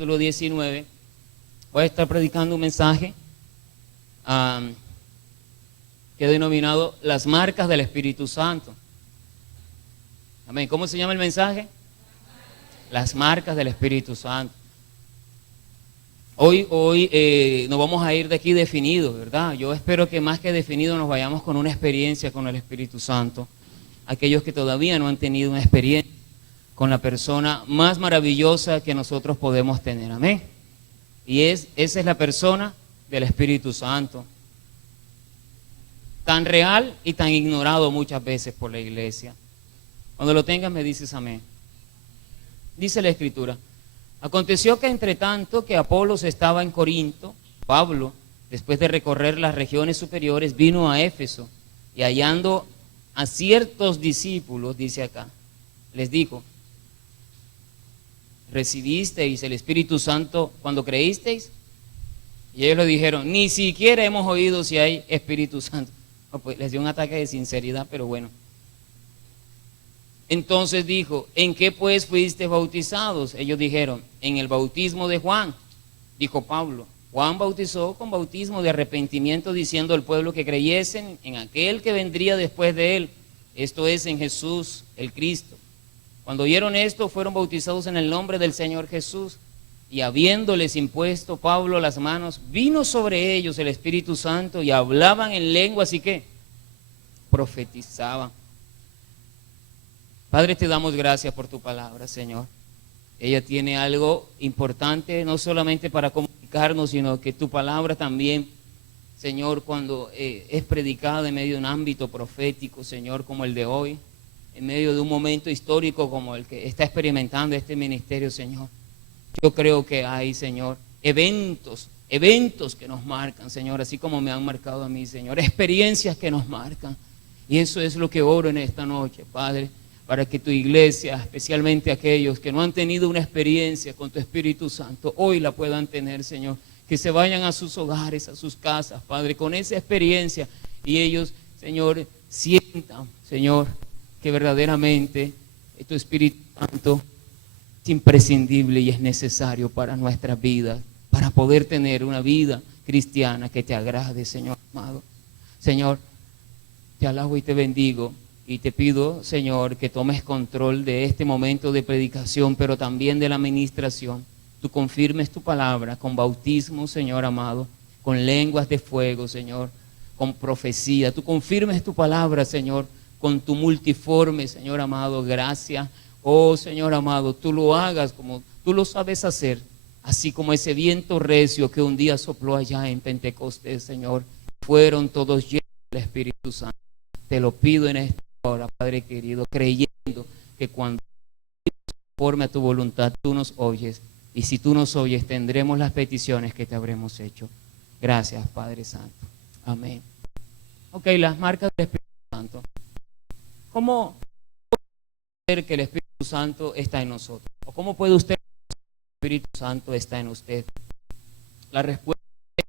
capítulo 19, voy a estar predicando un mensaje que he denominado las marcas del Espíritu Santo. Amén. ¿Cómo se llama el mensaje? Las marcas del Espíritu Santo. Hoy nos vamos a ir de aquí definidos, ¿verdad? Yo espero que más que definidos nos vayamos con una experiencia con el Espíritu Santo. Aquellos que todavía no han tenido una experiencia con la persona más maravillosa que nosotros podemos tener. Amén. Y esa es la persona del Espíritu Santo. Tan real y tan ignorado muchas veces por la iglesia. Cuando lo tengas me dices amén. Dice la Escritura: aconteció que entre tanto que Apolos estaba en Corinto, Pablo, después de recorrer las regiones superiores, vino a Éfeso y hallando a ciertos discípulos, dice acá, les dijo: ¿recibisteis el Espíritu Santo cuando creísteis? Y ellos le dijeron: ni siquiera hemos oído si hay Espíritu Santo. No, pues les dio un ataque de sinceridad, pero bueno. Entonces dijo: ¿en qué pues fuisteis bautizados? Ellos dijeron: en el bautismo de Juan. Dijo Pablo: Juan bautizó con bautismo de arrepentimiento, diciendo al pueblo que creyesen en aquel que vendría después de él, esto es, en Jesús el Cristo. Cuando oyeron esto, fueron bautizados en el nombre del Señor Jesús. Y habiéndoles impuesto Pablo las manos, vino sobre ellos el Espíritu Santo y hablaban en lengua, así que profetizaban. Padre, te damos gracias por tu palabra, Señor. Ella tiene algo importante, no solamente para comunicarnos, sino que tu palabra también, Señor, cuando es predicada en medio de un ámbito profético, Señor, como el de hoy, en medio de un momento histórico como el que está experimentando este ministerio, Señor. Yo creo que hay, Señor, eventos que nos marcan, Señor, así como me han marcado a mí, Señor, experiencias que nos marcan. Y eso es lo que oro en esta noche, Padre, para que tu iglesia, especialmente aquellos que no han tenido una experiencia con tu Espíritu Santo, hoy la puedan tener, Señor. Que se vayan a sus hogares, a sus casas, Padre, con esa experiencia y ellos, Señor, sientan, Señor, que verdaderamente tu Espíritu Santo es imprescindible y es necesario para nuestras vidas, para poder tener una vida cristiana que te agrade, Señor amado. Señor, te alabo y te bendigo y te pido, Señor, que tomes control de este momento de predicación, pero también de la administración. Tú confirmes tu palabra con bautismo, Señor amado, con lenguas de fuego, Señor, con profecía. Tú confirmes tu palabra, Señor, con tu multiforme, Señor amado, gracia. Oh, Señor amado, tú lo hagas como tú lo sabes hacer, así como ese viento recio que un día sopló allá en Pentecostés, Señor. Fueron todos llenos del Espíritu Santo. Te lo pido en esta hora, Padre querido, creyendo que cuando conforme a tu voluntad tú nos oyes. Y si tú nos oyes, tendremos las peticiones que te habremos hecho. Gracias, Padre Santo. Amén. Ok, las marcas del Espíritu Santo. ¿Cómo puede ser que el Espíritu Santo está en nosotros? ¿O cómo puede usted ver que el Espíritu Santo está en usted? La respuesta es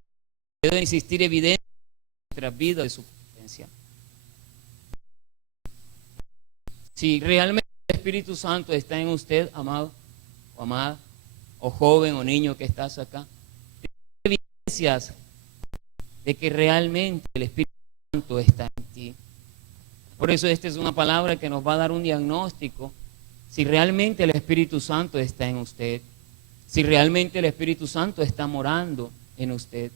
que debe existir evidencia en nuestra vida de su presencia. Si realmente el Espíritu Santo está en usted, amado o amada, o joven o niño que estás acá, hay evidencias de que realmente el Espíritu Santo está en ti. Por eso esta es una palabra que nos va a dar un diagnóstico si realmente el Espíritu Santo está en usted, si realmente el Espíritu Santo está morando en usted.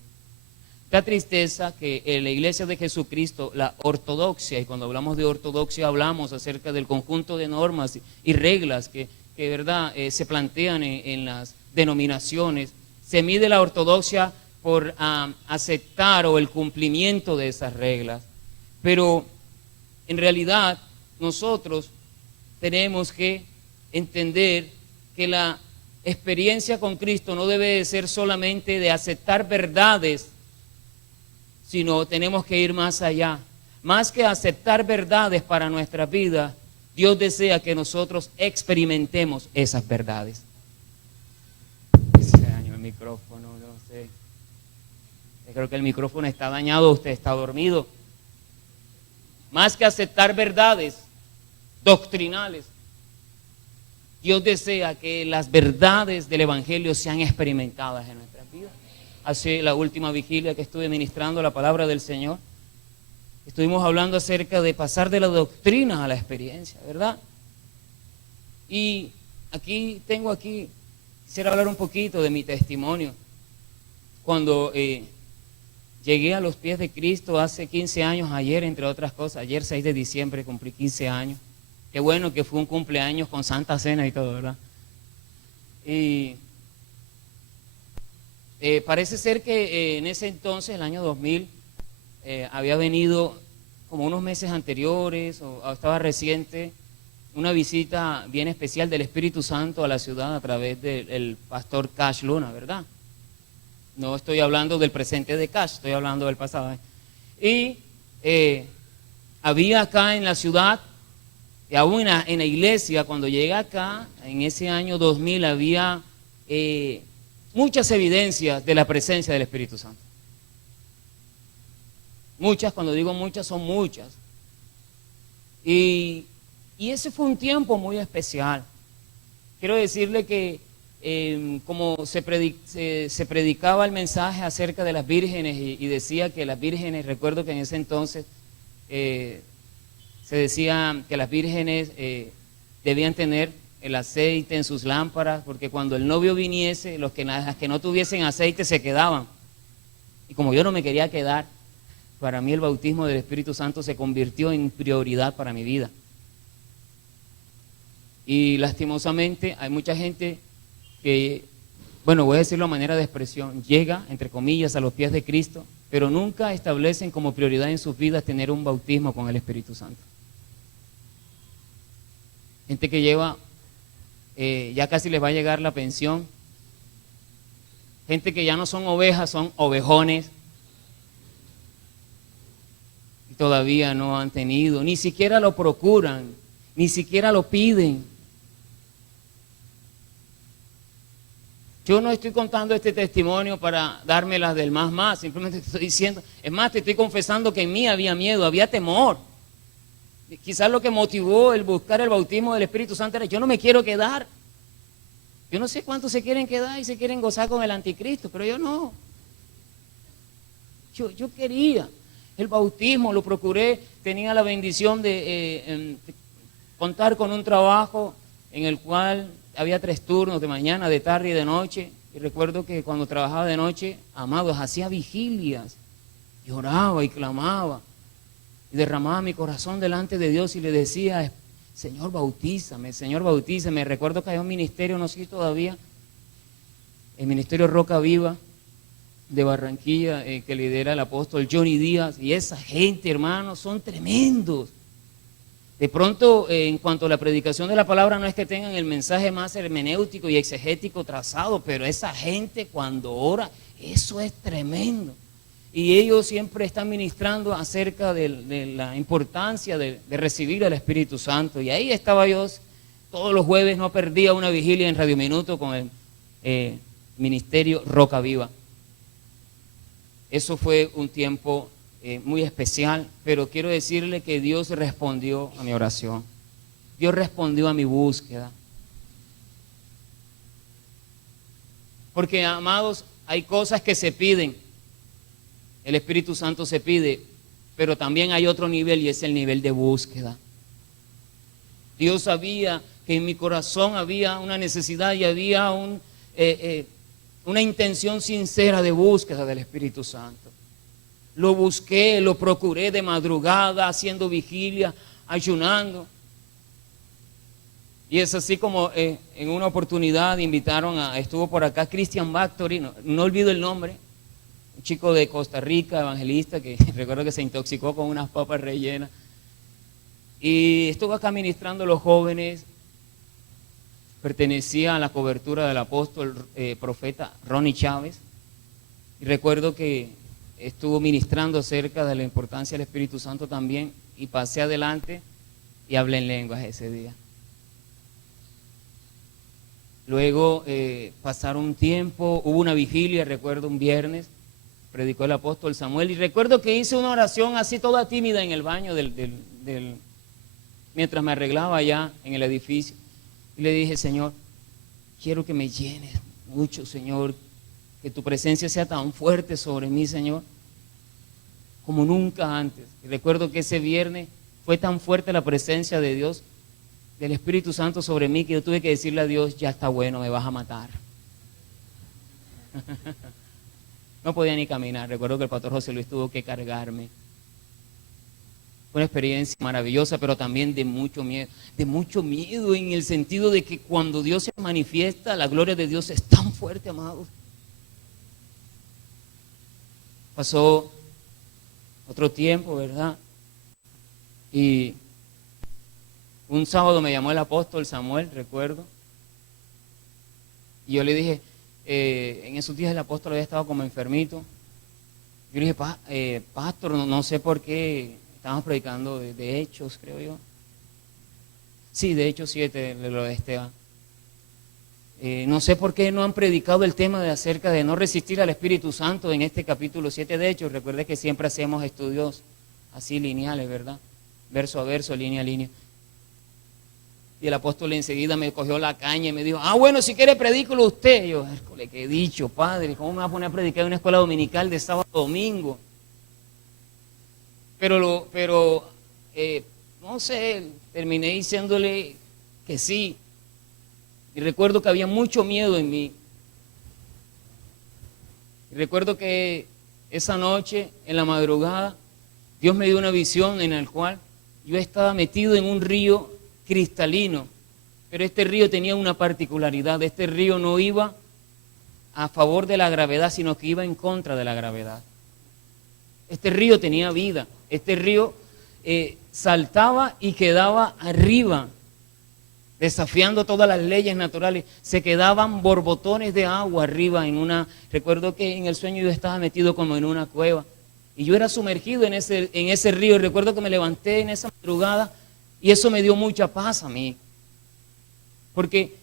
Da tristeza que en la iglesia de Jesucristo, la ortodoxia, y cuando hablamos de ortodoxia hablamos acerca del conjunto de normas y reglas que verdad se plantean en las denominaciones. Se mide la ortodoxia por aceptar o el cumplimiento de esas reglas, pero en realidad nosotros tenemos que entender que la experiencia con Cristo no debe de ser solamente de aceptar verdades, sino tenemos que ir más allá. Más que aceptar verdades para nuestra vida, Dios desea que nosotros experimentemos esas verdades. Se dañó el micrófono, no sé. Creo que el micrófono está dañado, usted está dormido. Más que aceptar verdades doctrinales, Dios desea que las verdades del Evangelio sean experimentadas en nuestras vidas. Hace la última vigilia que estuve ministrando la palabra del Señor, estuvimos hablando acerca de pasar de la doctrina a la experiencia, ¿verdad? Y quisiera hablar un poquito de mi testimonio. Cuando llegué a los pies de Cristo hace 15 años, ayer entre otras cosas, ayer 6 de diciembre cumplí 15 años. Qué bueno que fue un cumpleaños con Santa Cena y todo, ¿verdad? Y parece ser que en ese entonces, el año 2000, había venido como unos meses anteriores, o estaba reciente, una visita bien especial del Espíritu Santo a la ciudad a través del pastor Cash Luna, ¿verdad? No estoy hablando del presente de Cash, estoy hablando del pasado. Y había acá en la ciudad, y aún en la iglesia, cuando llegué acá, en ese año 2000, había muchas evidencias de la presencia del Espíritu Santo. Muchas, cuando digo muchas, son muchas. Y ese fue un tiempo muy especial. Quiero decirle que como se predicaba el mensaje acerca de las vírgenes y decía que las vírgenes, recuerdo que en ese entonces se decía que las vírgenes debían tener el aceite en sus lámparas, porque cuando el novio viniese, las que no tuviesen aceite se quedaban. Y como yo no me quería quedar, para mí el bautismo del Espíritu Santo se convirtió en prioridad para mi vida. Y lastimosamente hay mucha gente que, bueno, voy a decirlo a manera de expresión, llega, entre comillas, a los pies de Cristo, pero nunca establecen como prioridad en sus vidas tener un bautismo con el Espíritu Santo. Gente que lleva, ya casi les va a llegar la pensión. Gente que ya no son ovejas, son ovejones. Y todavía no han tenido, ni siquiera lo procuran, ni siquiera lo piden. Yo no estoy contando este testimonio para dármelas del más, simplemente te estoy diciendo, es más, te estoy confesando que en mí había miedo, había temor. Quizás lo que motivó el buscar el bautismo del Espíritu Santo era, yo no me quiero quedar. Yo no sé cuántos se quieren quedar y se quieren gozar con el anticristo, pero yo no. Yo quería el bautismo, lo procuré, tenía la bendición de contar con un trabajo en el cual había 3 turnos, de mañana, de tarde y de noche. Y recuerdo que cuando trabajaba de noche, amados, hacía vigilias, y oraba y clamaba, y derramaba mi corazón delante de Dios y le decía, Señor, bautízame, Señor, bautízame. Recuerdo que había un ministerio, no sé si todavía, el ministerio Roca Viva de Barranquilla, que lidera el apóstol Johnny Díaz, y esa gente, hermanos, son tremendos. De pronto, en cuanto a la predicación de la palabra, no es que tengan el mensaje más hermenéutico y exegético trazado, pero esa gente cuando ora, eso es tremendo. Y ellos siempre están ministrando acerca de la importancia de recibir al Espíritu Santo. Y ahí estaba yo, todos los jueves no perdía una vigilia en Radio Minuto con el ministerio Roca Viva. Eso fue un tiempo muy especial, pero quiero decirle que Dios respondió a mi oración. Dios respondió a mi búsqueda. Porque, amados, hay cosas que se piden. El Espíritu Santo se pide, pero también hay otro nivel y es el nivel de búsqueda. Dios sabía que en mi corazón había una necesidad y había una intención sincera de búsqueda del Espíritu Santo. Lo busqué, lo procuré de madrugada, haciendo vigilia, ayunando. Y es así como en una oportunidad invitaron estuvo por acá Christian Bactori, no olvido el nombre, un chico de Costa Rica, evangelista, que recuerdo que se intoxicó con unas papas rellenas. Y estuvo acá ministrando a los jóvenes, pertenecía a la cobertura del apóstol profeta Ronnie Chávez. Y recuerdo que estuvo ministrando acerca de la importancia del Espíritu Santo también, y pasé adelante y hablé en lenguas ese día. Luego pasaron un tiempo, hubo una vigilia, recuerdo un viernes, predicó el apóstol Samuel, y recuerdo que hice una oración así toda tímida en el baño mientras me arreglaba allá en el edificio. Y le dije, Señor, quiero que me llenes mucho, Señor, que tu presencia sea tan fuerte sobre mí, Señor, como nunca antes. Y recuerdo que ese viernes fue tan fuerte la presencia de Dios, del Espíritu Santo sobre mí, que yo tuve que decirle a Dios, ya está bueno, me vas a matar. No podía ni caminar. Recuerdo que el pastor José Luis tuvo que cargarme. Fue una experiencia maravillosa, pero también de mucho miedo en el sentido de que cuando Dios se manifiesta, la gloria de Dios es tan fuerte, amados. Pasó otro tiempo, ¿verdad? Y un sábado me llamó el apóstol Samuel, recuerdo. Y yo le dije, en esos días el apóstol había estado como enfermito. Yo le dije, pastor, no sé por qué, estábamos predicando de Hechos, creo yo. Sí, de Hechos 7, de lo de Esteban. No sé por qué no han predicado el tema de acerca de no resistir al Espíritu Santo en este capítulo 7 de Hechos. Recuerde que siempre hacemos estudios así lineales, ¿verdad? Verso a verso, línea a línea. Y el apóstol enseguida me cogió la caña y me dijo, bueno, si quiere predícolo usted. Y yo, Hércules, ¿qué he dicho, padre? ¿Cómo me va a poner a predicar en una escuela dominical de sábado a domingo? Pero no sé, terminé diciéndole que sí. Y recuerdo que había mucho miedo en mí. Y recuerdo que esa noche, en la madrugada, Dios me dio una visión en la cual yo estaba metido en un río cristalino, pero este río tenía una particularidad. Este río no iba a favor de la gravedad, sino que iba en contra de la gravedad. Este río tenía vida. Este río saltaba y quedaba arriba, desafiando todas las leyes naturales. Se quedaban borbotones de agua arriba recuerdo que en el sueño yo estaba metido como en una cueva y yo era sumergido en ese río. Y recuerdo que me levanté en esa madrugada y eso me dio mucha paz a mí, porque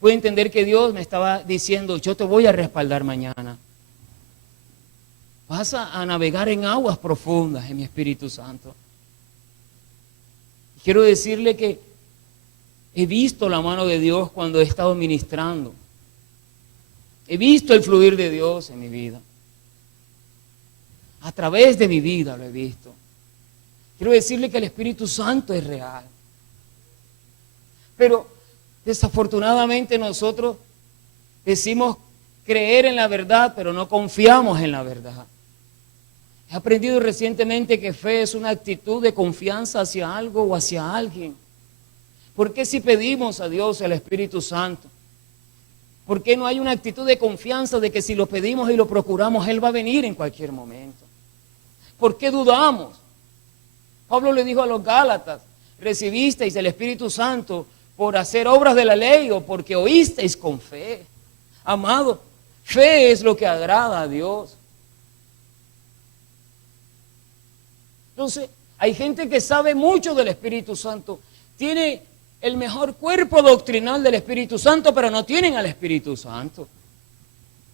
pude entender que Dios me estaba diciendo, yo te voy a respaldar mañana. Vas a navegar en aguas profundas en mi Espíritu Santo. Quiero decirle que he visto la mano de Dios cuando he estado ministrando. He visto el fluir de Dios en mi vida. A través de mi vida lo he visto. Quiero decirle que el Espíritu Santo es real. Pero desafortunadamente nosotros decimos creer en la verdad, pero no confiamos en la verdad. He aprendido recientemente que fe es una actitud de confianza hacia algo o hacia alguien. ¿Por qué si pedimos a Dios el Espíritu Santo? ¿Por qué no hay una actitud de confianza de que si lo pedimos y lo procuramos, Él va a venir en cualquier momento? ¿Por qué dudamos? Pablo le dijo a los Gálatas, ¿recibisteis el Espíritu Santo por hacer obras de la ley o porque oísteis con fe? Amado, fe es lo que agrada a Dios. Entonces, hay gente que sabe mucho del Espíritu Santo, tiene el mejor cuerpo doctrinal del Espíritu Santo, pero no tienen al Espíritu Santo.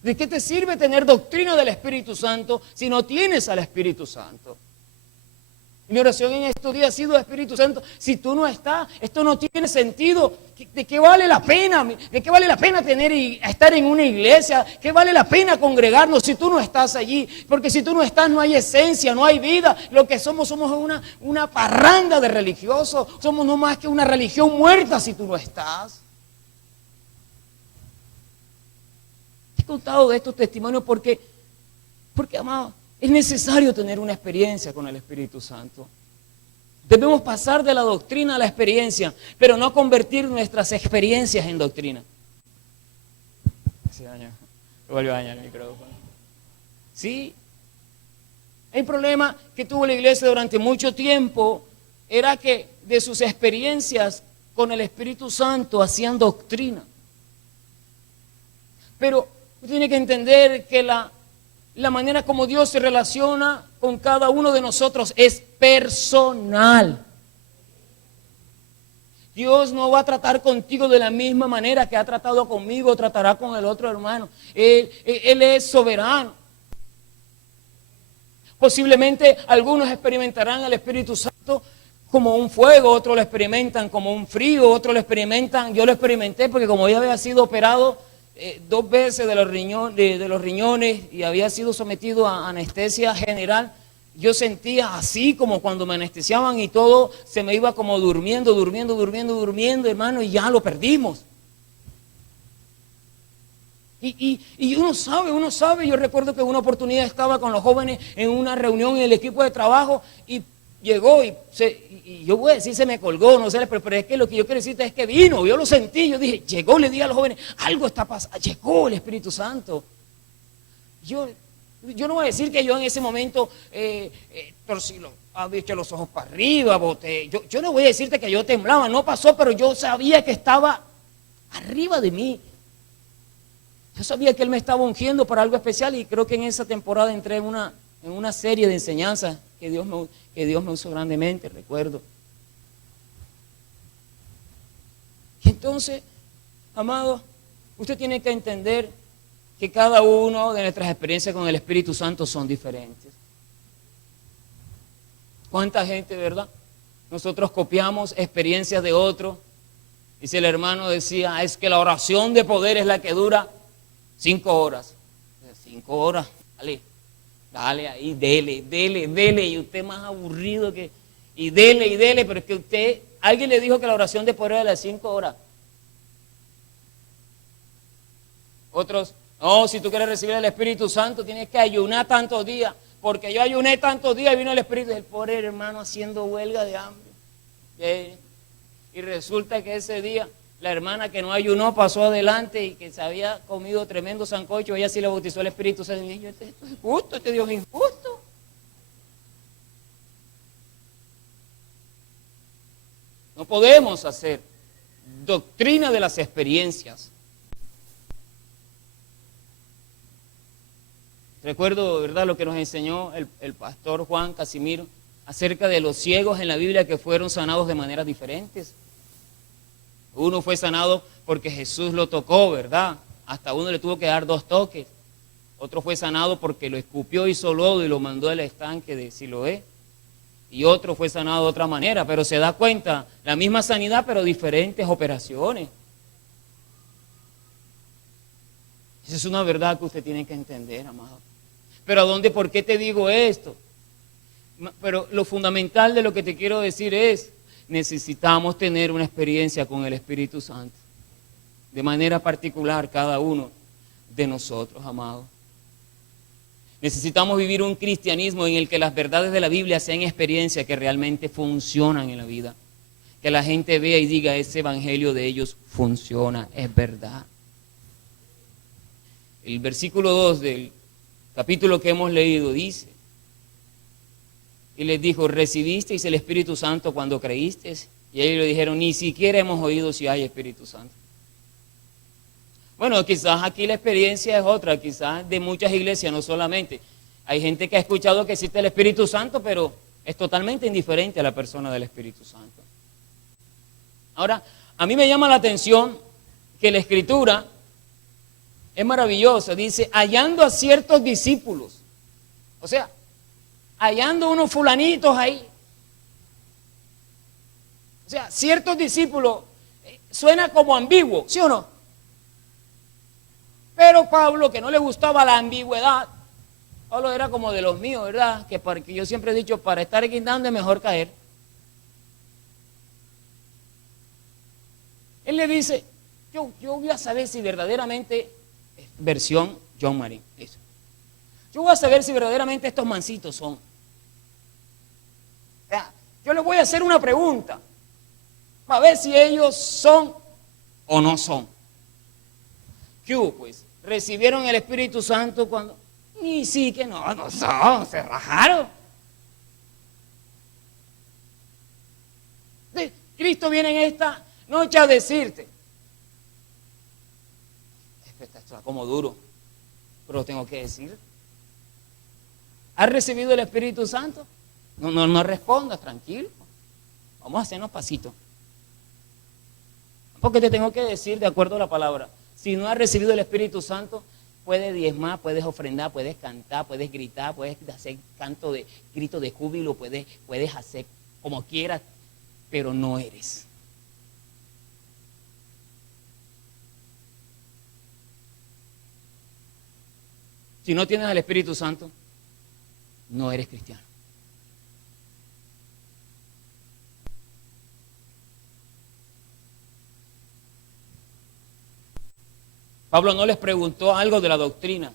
¿De qué te sirve tener doctrina del Espíritu Santo si no tienes al Espíritu Santo? Y mi oración en estos días ha sido, Espíritu Santo, si tú no estás, esto no tiene sentido. ¿De qué vale la pena? ¿De qué vale la pena estar en una iglesia? ¿Qué vale la pena congregarnos si tú no estás allí? Porque si tú no estás, no hay esencia, no hay vida. Lo que somos una parranda de religiosos. Somos no más que una religión muerta si tú no estás. He contado de estos testimonios porque amado, es necesario tener una experiencia con el Espíritu Santo. Debemos pasar de la doctrina a la experiencia, pero no convertir nuestras experiencias en doctrina. Se dañó. Vuelve a dañar el micrófono. Sí. El problema que tuvo la iglesia durante mucho tiempo era que de sus experiencias con el Espíritu Santo hacían doctrina. Pero tiene que entender que la manera como Dios se relaciona con cada uno de nosotros es personal. Dios no va a tratar contigo de la misma manera que ha tratado conmigo, tratará con el otro hermano. Él es soberano. Posiblemente algunos experimentarán el Espíritu Santo como un fuego, otros lo experimentan como un frío, otros lo experimentan, yo lo experimenté porque como yo había sido operado 2 veces de los riñones y había sido sometido a anestesia general, yo sentía así como cuando me anestesiaban y todo se me iba como durmiendo, hermano, y ya lo perdimos. Y uno sabe, yo recuerdo que una oportunidad estaba con los jóvenes en una reunión en el equipo de trabajo y llegó y yo voy a decir se me colgó, no sé, pero es que lo que yo quiero decirte es que vino, yo lo sentí, yo dije, llegó, le dije a los jóvenes, algo está pasando, llegó el Espíritu Santo. Yo no voy a decir que yo en ese momento torcí los ojos para arriba, boté, yo no voy a decirte que yo temblaba, no pasó, pero yo sabía que estaba arriba de mí. Yo sabía que Él me estaba ungiendo para algo especial y creo que en esa temporada entré en una serie de enseñanzas que Dios me usó grandemente, recuerdo. Y entonces, amados, usted tiene que entender que cada uno de nuestras experiencias con el Espíritu Santo son diferentes. ¿Cuánta gente, verdad? Nosotros copiamos experiencias de otros. Y si el hermano decía, es que la oración de poder es la que dura 5 horas. 5 horas, dale ahí, dele, y usted más aburrido que, y dele, pero es que alguien le dijo que la oración de poder era de 5 horas. Otros, no, si tú quieres recibir el Espíritu Santo tienes que ayunar tantos días, porque yo ayuné tantos días y vino el Espíritu, el pobre hermano haciendo huelga de hambre. Y resulta que ese día la hermana que no ayunó pasó adelante y que se había comido tremendo sancocho, ella sí le bautizó el Espíritu Santo. Y yo, esto es justo, este Dios es injusto. No podemos hacer doctrina de las experiencias. Recuerdo, ¿verdad?, lo que nos enseñó el pastor Juan Casimiro acerca de los ciegos en la Biblia que fueron sanados de maneras diferentes. Uno fue sanado porque Jesús lo tocó, ¿verdad? Hasta uno le tuvo que dar 2 toques. Otro fue sanado porque lo escupió, hizo lodo y lo mandó al estanque de Siloé. Y otro fue sanado de otra manera, pero se da cuenta, la misma sanidad, pero diferentes operaciones. Esa es una verdad que usted tiene que entender, amado. Pero ¿a dónde? ¿Por qué te digo esto? Pero lo fundamental de lo que te quiero decir es, necesitamos tener una experiencia con el Espíritu Santo. De manera particular cada uno de nosotros, amados. Necesitamos vivir un cristianismo en el que las verdades de la Biblia sean experiencias que realmente funcionan en la vida. Que la gente vea y diga, ese evangelio de ellos funciona, es verdad. El versículo 2 del capítulo que hemos leído dice, y les dijo, ¿recibisteis el Espíritu Santo cuando creísteis? Y ellos le dijeron, ni siquiera hemos oído si hay Espíritu Santo. Bueno, quizás aquí la experiencia es otra, quizás de muchas iglesias, no solamente. Hay gente que ha escuchado que existe el Espíritu Santo, pero es totalmente indiferente a la persona del Espíritu Santo. Ahora, a mí me llama la atención que la Escritura es maravillosa. Dice, hallando a ciertos discípulos. O sea, hallando unos fulanitos ahí. O sea, ciertos discípulos, suena como ambiguo, ¿sí o no? Pero Pablo, que no le gustaba la ambigüedad, Pablo era como de los míos, ¿verdad? Que yo siempre he dicho, para estar guindando es mejor caer. Él le dice, yo voy a saber si verdaderamente, versión John Marín, eso. Yo voy a saber si verdaderamente estos mancitos son. O sea, yo les voy a hacer una pregunta, para ver si ellos son o no son. ¿Qué hubo, pues? ¿Recibieron el Espíritu Santo cuando? Y sí que no son, se rajaron. Sí, Cristo viene en esta noche a decirte, esto está como duro, pero lo tengo que decir. ¿Has recibido el Espíritu Santo? No respondas, tranquilo. Vamos a hacernos pasitos. Porque te tengo que decir de acuerdo a la palabra. Si no has recibido el Espíritu Santo, puedes diezmar, puedes ofrendar, puedes cantar, puedes gritar, puedes hacer grito de júbilo, puedes hacer como quieras. pero no eres. Si no tienes al Espíritu Santo, no eres cristiano. Pablo no les preguntó algo de la doctrina,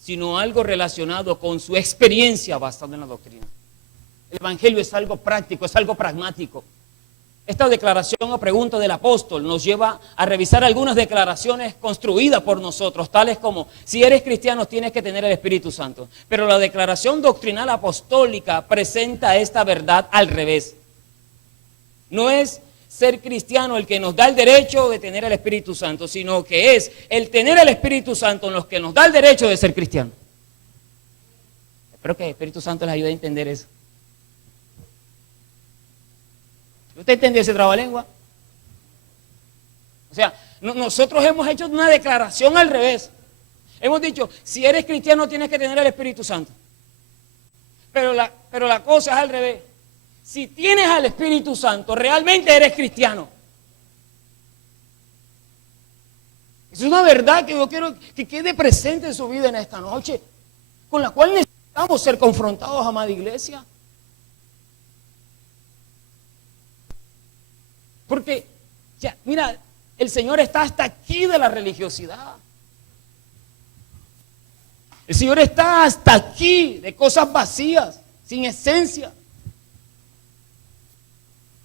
sino algo relacionado con su experiencia basada en la doctrina. El Evangelio es algo práctico, es algo pragmático. Esta declaración o pregunta del apóstol nos lleva a revisar algunas declaraciones construidas por nosotros, tales como: si eres cristiano tienes que tener el Espíritu Santo. Pero la declaración doctrinal apostólica presenta esta verdad al revés. No es ser cristiano el que nos da el derecho de tener el Espíritu Santo, sino que es el tener el Espíritu Santo en los que nos da el derecho de ser cristiano. Espero que el Espíritu Santo les ayude a entender eso. ¿Usted entendió ese trabalengua? O sea, nosotros hemos hecho una declaración al revés. Hemos dicho: si eres cristiano tienes que tener el Espíritu Santo. Pero la cosa es al revés. Si tienes al Espíritu Santo, realmente eres cristiano. Es una verdad que yo quiero que quede presente en su vida en esta noche, con la cual necesitamos ser confrontados, amada iglesia. Porque, ya, mira, el Señor está hasta aquí de la religiosidad. El Señor está hasta aquí de cosas vacías, sin esencia.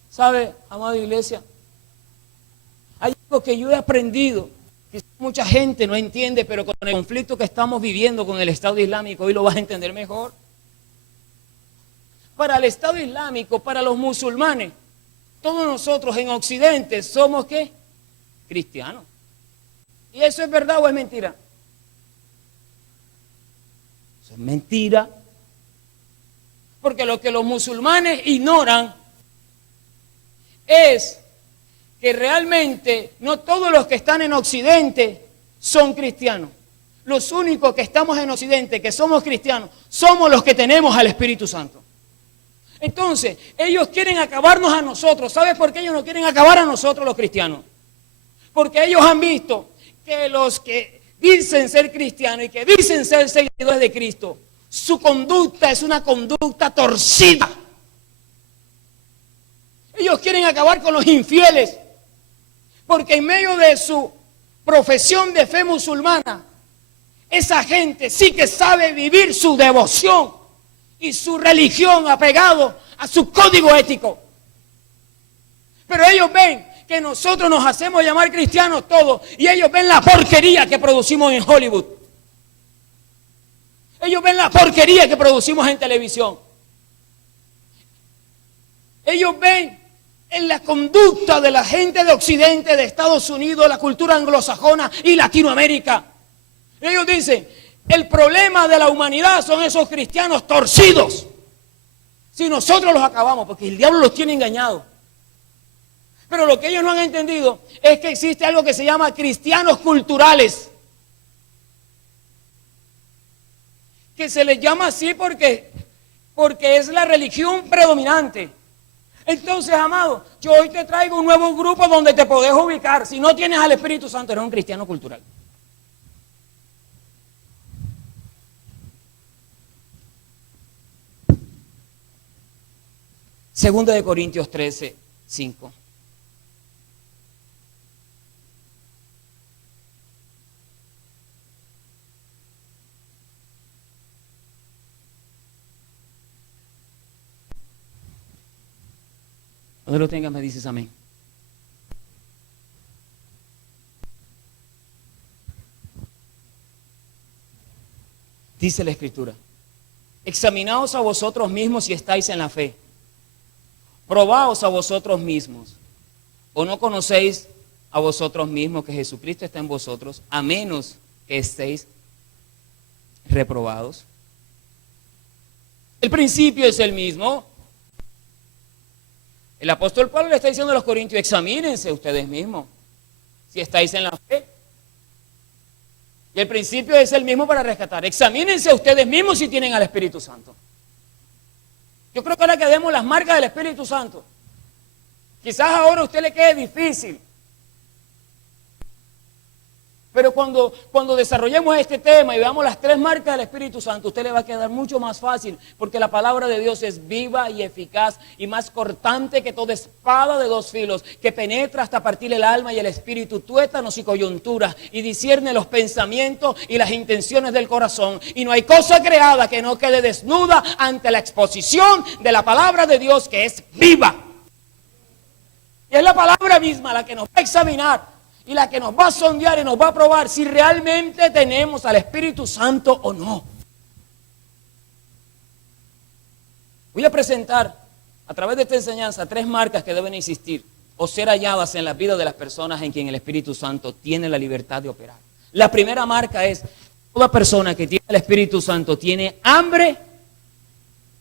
¿Sabe, amada iglesia? Hay algo que yo he aprendido, que mucha gente no entiende, pero con el conflicto que estamos viviendo con el Estado Islámico, hoy lo vas a entender mejor. Para el Estado Islámico, para los musulmanes, todos nosotros en Occidente somos, ¿qué? Cristianos. ¿Y eso es verdad o es mentira? Eso es mentira. Porque lo que los musulmanes ignoran es que realmente no todos los que están en Occidente son cristianos. Los únicos que estamos en Occidente, que somos cristianos, somos los que tenemos al Espíritu Santo. Entonces, ellos quieren acabarnos a nosotros. ¿Sabes por qué ellos no quieren acabar a nosotros los cristianos? Porque ellos han visto que los que dicen ser cristianos y que dicen ser seguidores de Cristo, su conducta es una conducta torcida. Ellos quieren acabar con los infieles, porque en medio de su profesión de fe musulmana, esa gente sí que sabe vivir su devoción y su religión apegado a su código ético. Pero ellos ven que nosotros nos hacemos llamar cristianos todos, y ellos ven la porquería que producimos en Hollywood. Ellos ven la porquería que producimos en televisión. Ellos ven en la conducta de la gente de Occidente, de Estados Unidos, la cultura anglosajona y Latinoamérica. Ellos dicen: el problema de la humanidad son esos cristianos torcidos. Si nosotros los acabamos, porque el diablo los tiene engañados. Pero lo que ellos no han entendido es que existe algo que se llama cristianos culturales. Que se les llama así porque es la religión predominante. Entonces, amado, yo hoy te traigo un nuevo grupo donde te podés ubicar. Si no tienes al Espíritu Santo, eres un cristiano cultural. Segunda de Corintios 13, 5. Cuando lo tengas me dices amén. Dice la Escritura: examinaos a vosotros mismos si estáis en la fe. Probaos a vosotros mismos. ¿O no conocéis a vosotros mismos que Jesucristo está en vosotros, a menos que estéis reprobados? El principio es el mismo. El apóstol Pablo le está diciendo a los corintios: examínense ustedes mismos si estáis en la fe. Y el principio es el mismo para rescatar: examínense ustedes mismos si tienen al Espíritu Santo. Yo creo que ahora que demos las marcas del Espíritu Santo, Quizás ahora a usted le quede difícil. Pero cuando desarrollemos este tema y veamos las 3 marcas del Espíritu Santo, a usted le va a quedar mucho más fácil, porque la palabra de Dios es viva y eficaz y más cortante que toda espada de 2 filos, que penetra hasta partir el alma y el espíritu, tuétanos y coyunturas, y discierne los pensamientos y las intenciones del corazón. Y no hay cosa creada que no quede desnuda ante la exposición de la palabra de Dios, que es viva. Y es la palabra misma la que nos va a examinar y la que nos va a sondear y nos va a probar si realmente tenemos al Espíritu Santo o no. Voy a presentar a través de esta enseñanza 3 marcas que deben existir o ser halladas en la vida de las personas en quien el Espíritu Santo tiene la libertad de operar. La primera marca es: toda persona que tiene el Espíritu Santo tiene hambre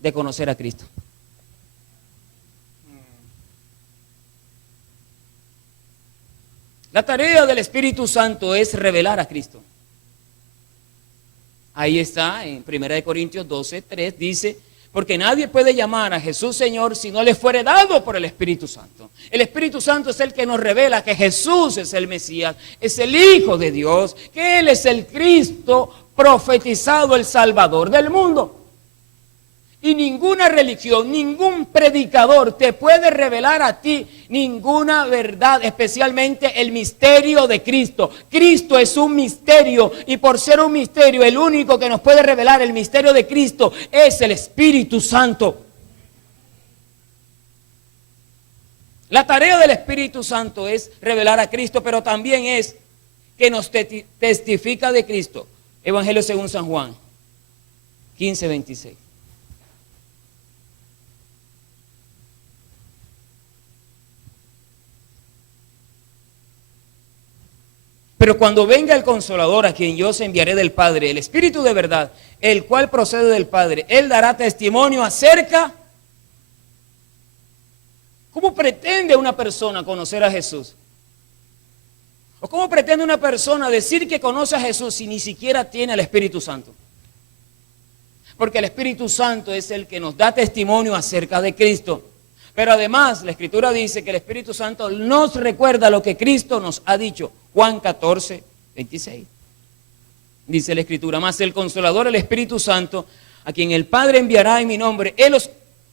de conocer a Cristo. La tarea del Espíritu Santo es revelar a Cristo. Ahí está, en 1 Corintios 12:3 dice: porque nadie puede llamar a Jesús Señor si no le fuere dado por el Espíritu Santo. El Espíritu Santo es el que nos revela que Jesús es el Mesías, es el Hijo de Dios, que Él es el Cristo profetizado, el Salvador del mundo. Y ninguna religión, ningún predicador te puede revelar a ti ninguna verdad, especialmente el misterio de Cristo. Cristo es un misterio, y por ser un misterio, el único que nos puede revelar el misterio de Cristo es el Espíritu Santo. La tarea del Espíritu Santo es revelar a Cristo, pero también es que nos testifica de Cristo. Evangelio según San Juan 15:26. Pero cuando venga el Consolador, a quien yo os enviaré del Padre, el Espíritu de verdad, el cual procede del Padre, Él dará testimonio acerca. ¿Cómo pretende una persona conocer a Jesús? ¿O cómo pretende una persona decir que conoce a Jesús si ni siquiera tiene el Espíritu Santo? Porque el Espíritu Santo es el que nos da testimonio acerca de Cristo. Pero además, la Escritura dice que el Espíritu Santo nos recuerda lo que Cristo nos ha dicho. Juan 14:26. Dice la Escritura: mas el Consolador, el Espíritu Santo, a quien el Padre enviará en mi nombre, Él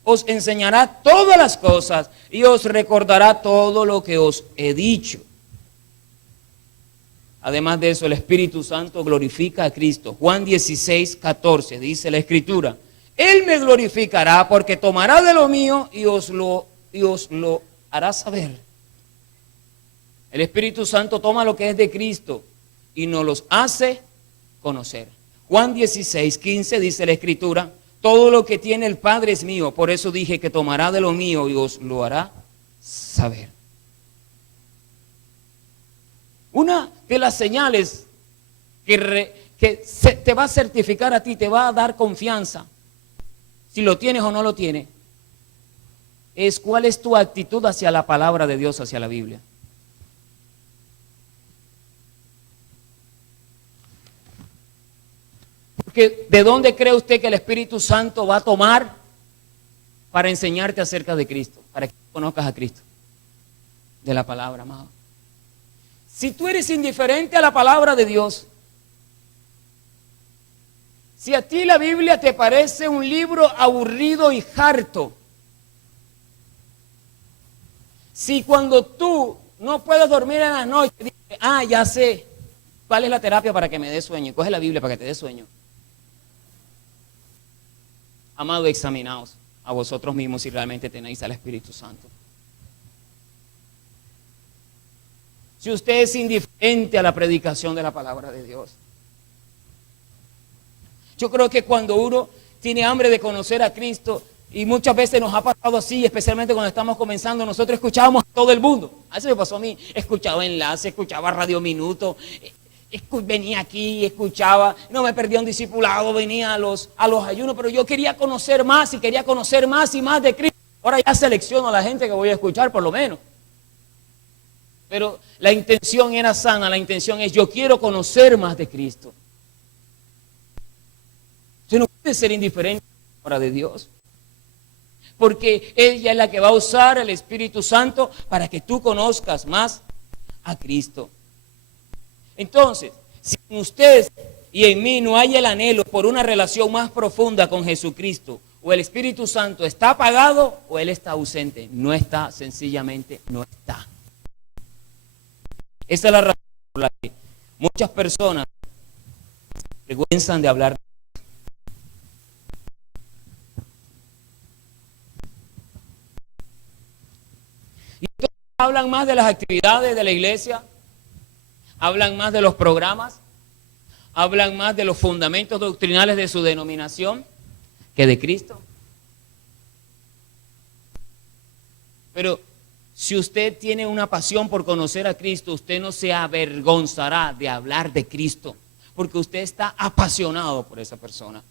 os enseñará todas las cosas y os recordará todo lo que os he dicho. Además de eso, el Espíritu Santo glorifica a Cristo. Juan 16:14 dice la Escritura: Él me glorificará porque tomará de lo mío y os lo hará saber. El Espíritu Santo toma lo que es de Cristo y nos los hace conocer. Juan 16:15 dice la Escritura: todo lo que tiene el Padre es mío, por eso dije que tomará de lo mío y os lo hará saber. Una de las señales que te va a certificar a ti, te va a dar confianza, si lo tienes o no lo tienes, es cuál es tu actitud hacia la palabra de Dios, hacia la Biblia. Porque ¿de dónde cree usted que el Espíritu Santo va a tomar para enseñarte acerca de Cristo? Para que conozcas a Cristo. De la palabra, amado. Si tú eres indiferente a la palabra de Dios, si a ti la Biblia te parece un libro aburrido y harto, si cuando tú no puedes dormir en la noche, dices: ya sé cuál es la terapia para que me dé sueño, y coge la Biblia para que te dé sueño. Amado, examinaos a vosotros mismos si realmente tenéis al Espíritu Santo. Si usted es indiferente a la predicación de la palabra de Dios. Yo creo que cuando uno tiene hambre de conocer a Cristo, y muchas veces nos ha pasado así, especialmente cuando estamos comenzando, nosotros escuchábamos a todo el mundo. Así me pasó a mí. Escuchaba Enlace, escuchaba Radio Minuto, venía aquí, escuchaba, no me perdía un discipulado, venía a los ayunos, pero yo quería conocer más y quería conocer más y más de Cristo. Ahora ya selecciono a la gente que voy a escuchar, por lo menos. Pero la intención era sana, la intención es: yo quiero conocer más de Cristo. Usted no puede ser indiferente a la palabra de Dios. Porque ella es la que va a usar el Espíritu Santo para que tú conozcas más a Cristo. Entonces, si en usted y en mí no hay el anhelo por una relación más profunda con Jesucristo, o el Espíritu Santo está apagado o Él está ausente. No está, sencillamente no está. Esa es la razón por la que muchas personas se avergüenzan de hablar. Y entonces hablan más de las actividades de la iglesia, hablan más de los programas, hablan más de los fundamentos doctrinales de su denominación que de Cristo. Pero si usted tiene una pasión por conocer a Cristo, usted no se avergonzará de hablar de Cristo, porque usted está apasionado por esa persona.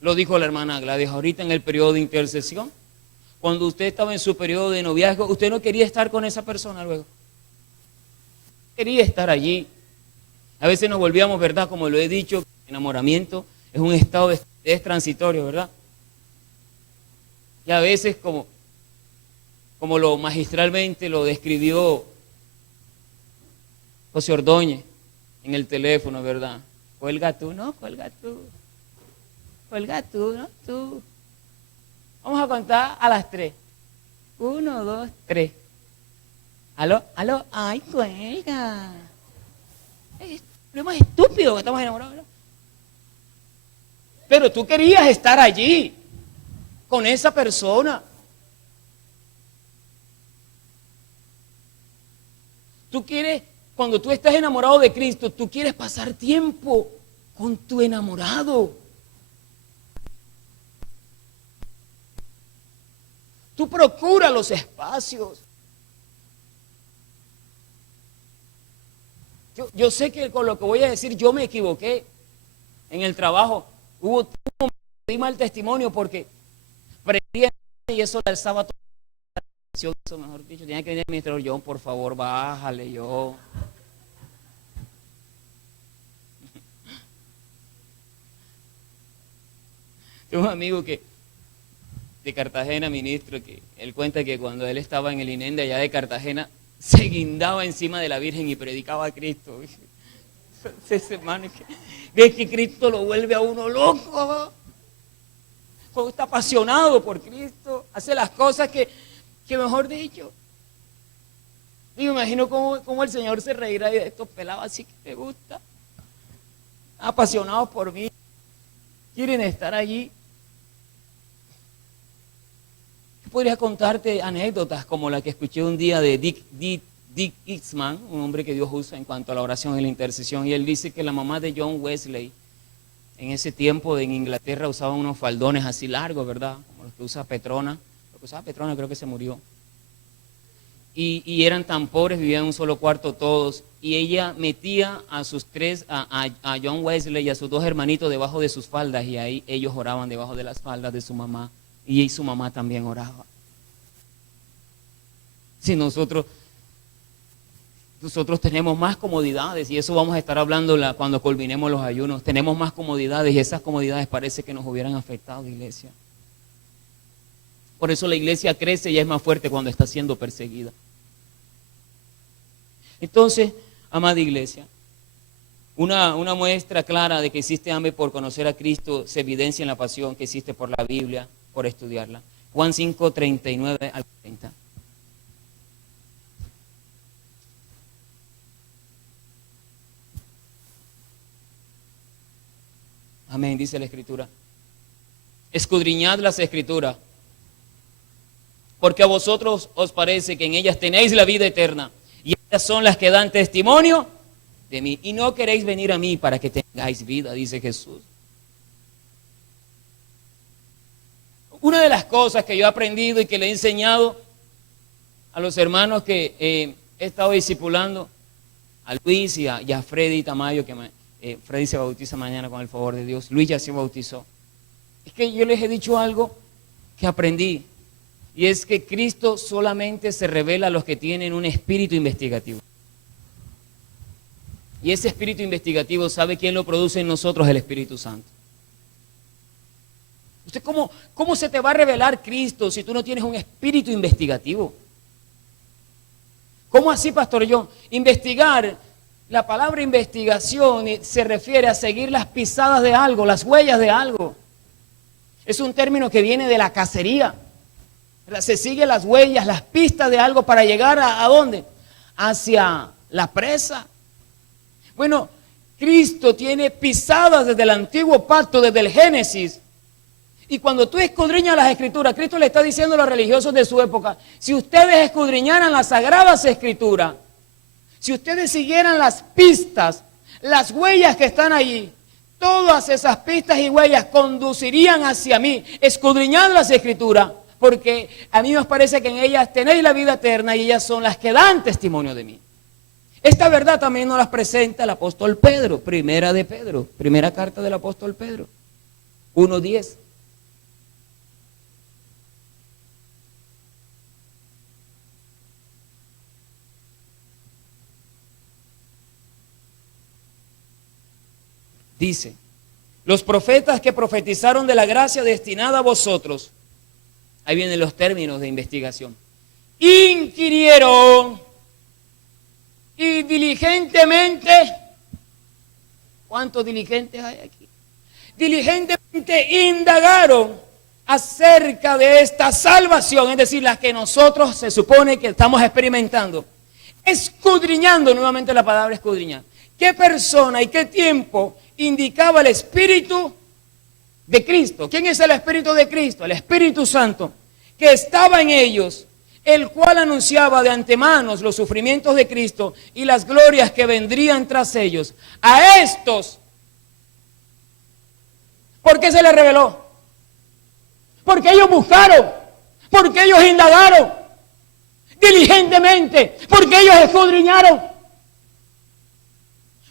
Lo dijo la hermana Gladys ahorita en el periodo de intercesión. Cuando usted estaba en su periodo de noviazgo, usted no quería estar con esa persona luego. Quería estar allí. A veces nos volvíamos, ¿verdad? Como lo he dicho, el enamoramiento es un estado de estrés transitorio, ¿verdad? Y a veces, como lo magistralmente lo describió José Ordóñez en el teléfono, ¿verdad? Cuelga tú, no, cuelga tú. Cuelga tú, no, tú. Vamos a contar a las 3. 1, 2, 3. ¿Aló? ¿Aló? ¡Ay, cuelga! Es lo más estúpido que estamos enamorados, ¿verdad? Pero tú querías estar allí con esa persona. Tú quieres, cuando tú estás enamorado de Cristo, tú quieres pasar tiempo con tu enamorado. Tú procuras los espacios. Yo sé que con lo que voy a decir yo me equivoqué en el trabajo. Hubo un momento que di mal testimonio porque prendía y eso le alzaba todo. Eso, mejor dicho, tenía que venir el ministro John, por favor, bájale, yo. Tengo un amigo que de Cartagena, ministro, que él cuenta que cuando él estaba en el INEN de allá de Cartagena, se guindaba encima de la Virgen y predicaba a Cristo. Ese hermano es que Cristo lo vuelve a uno loco. Cuando está apasionado por Cristo, hace las cosas que mejor dicho. Y me imagino cómo el Señor se reirá de estos pelados así que me gusta. Apasionados por mí. Quieren estar allí. Yo podría contarte anécdotas como la que escuché un día de Dick Eastman, un hombre que Dios usa en cuanto a la oración y la intercesión. Y él dice que la mamá de John Wesley, en ese tiempo en Inglaterra usaban unos faldones así largos, ¿verdad? Como los que usa Petrona. Lo que usaba Petrona creo que se murió. Y eran tan pobres, vivían en un solo cuarto todos. Y ella metía a sus tres, a John Wesley y a sus dos hermanitos debajo de sus faldas. Y ahí ellos oraban debajo de las faldas de su mamá. Y su mamá también oraba. Si nosotros tenemos más comodidades, y eso vamos a estar hablando cuando culminemos los ayunos, tenemos más comodidades y esas comodidades parece que nos hubieran afectado, iglesia. Por eso la iglesia crece y es más fuerte cuando está siendo perseguida. Entonces, amada iglesia, una muestra clara de que existe hambre por conocer a Cristo se evidencia en la pasión que existe por la Biblia, por estudiarla. Juan 5, 39 al 40. Amén, dice la Escritura. Escudriñad las Escrituras, porque a vosotros os parece que en ellas tenéis la vida eterna, y ellas son las que dan testimonio de mí, y no queréis venir a mí para que tengáis vida, dice Jesús. Una de las cosas que yo he aprendido y que le he enseñado a los hermanos que he estado discipulando, a Luis y a Freddy Tamayo, que Freddy se bautiza mañana con el favor de Dios, Luis ya se bautizó, es que yo les he dicho algo que aprendí, y es que Cristo solamente se revela a los que tienen un espíritu investigativo. Y ese espíritu investigativo, ¿sabe quién lo produce en nosotros? El Espíritu Santo. ¿Cómo se te va a revelar Cristo si tú no tienes un espíritu investigativo? ¿Cómo así, Pastor John? Investigar, la palabra investigación se refiere a seguir las pisadas de algo, las huellas de algo. Es un término que viene de la cacería. Se siguen las huellas, las pistas de algo para llegar ¿a dónde? Hacia la presa. Bueno, Cristo tiene pisadas desde el antiguo pacto, desde el Génesis. Y cuando tú escudriñas las Escrituras, Cristo le está diciendo a los religiosos de su época, si ustedes escudriñaran las Sagradas Escrituras, si ustedes siguieran las pistas, las huellas que están allí, todas esas pistas y huellas conducirían hacia mí, escudriñando las Escrituras, porque a mí me parece que en ellas tenéis la vida eterna y ellas son las que dan testimonio de mí. Esta verdad también nos las presenta el apóstol Pedro, primera carta del apóstol Pedro, 1:10. Dice, los profetas que profetizaron de la gracia destinada a vosotros, ahí vienen los términos de investigación, inquirieron y diligentemente, ¿cuántos diligentes hay aquí? Diligentemente indagaron acerca de esta salvación, es decir, la que nosotros se supone que estamos experimentando, escudriñando, nuevamente la palabra escudriñar, ¿qué persona y qué tiempo indicaba el Espíritu de Cristo? ¿Quién es el Espíritu de Cristo? El Espíritu Santo, que estaba en ellos, el cual anunciaba de antemano los sufrimientos de Cristo y las glorias que vendrían tras ellos. A estos, ¿por qué se les reveló? Porque ellos buscaron, porque ellos indagaron diligentemente, porque ellos escudriñaron.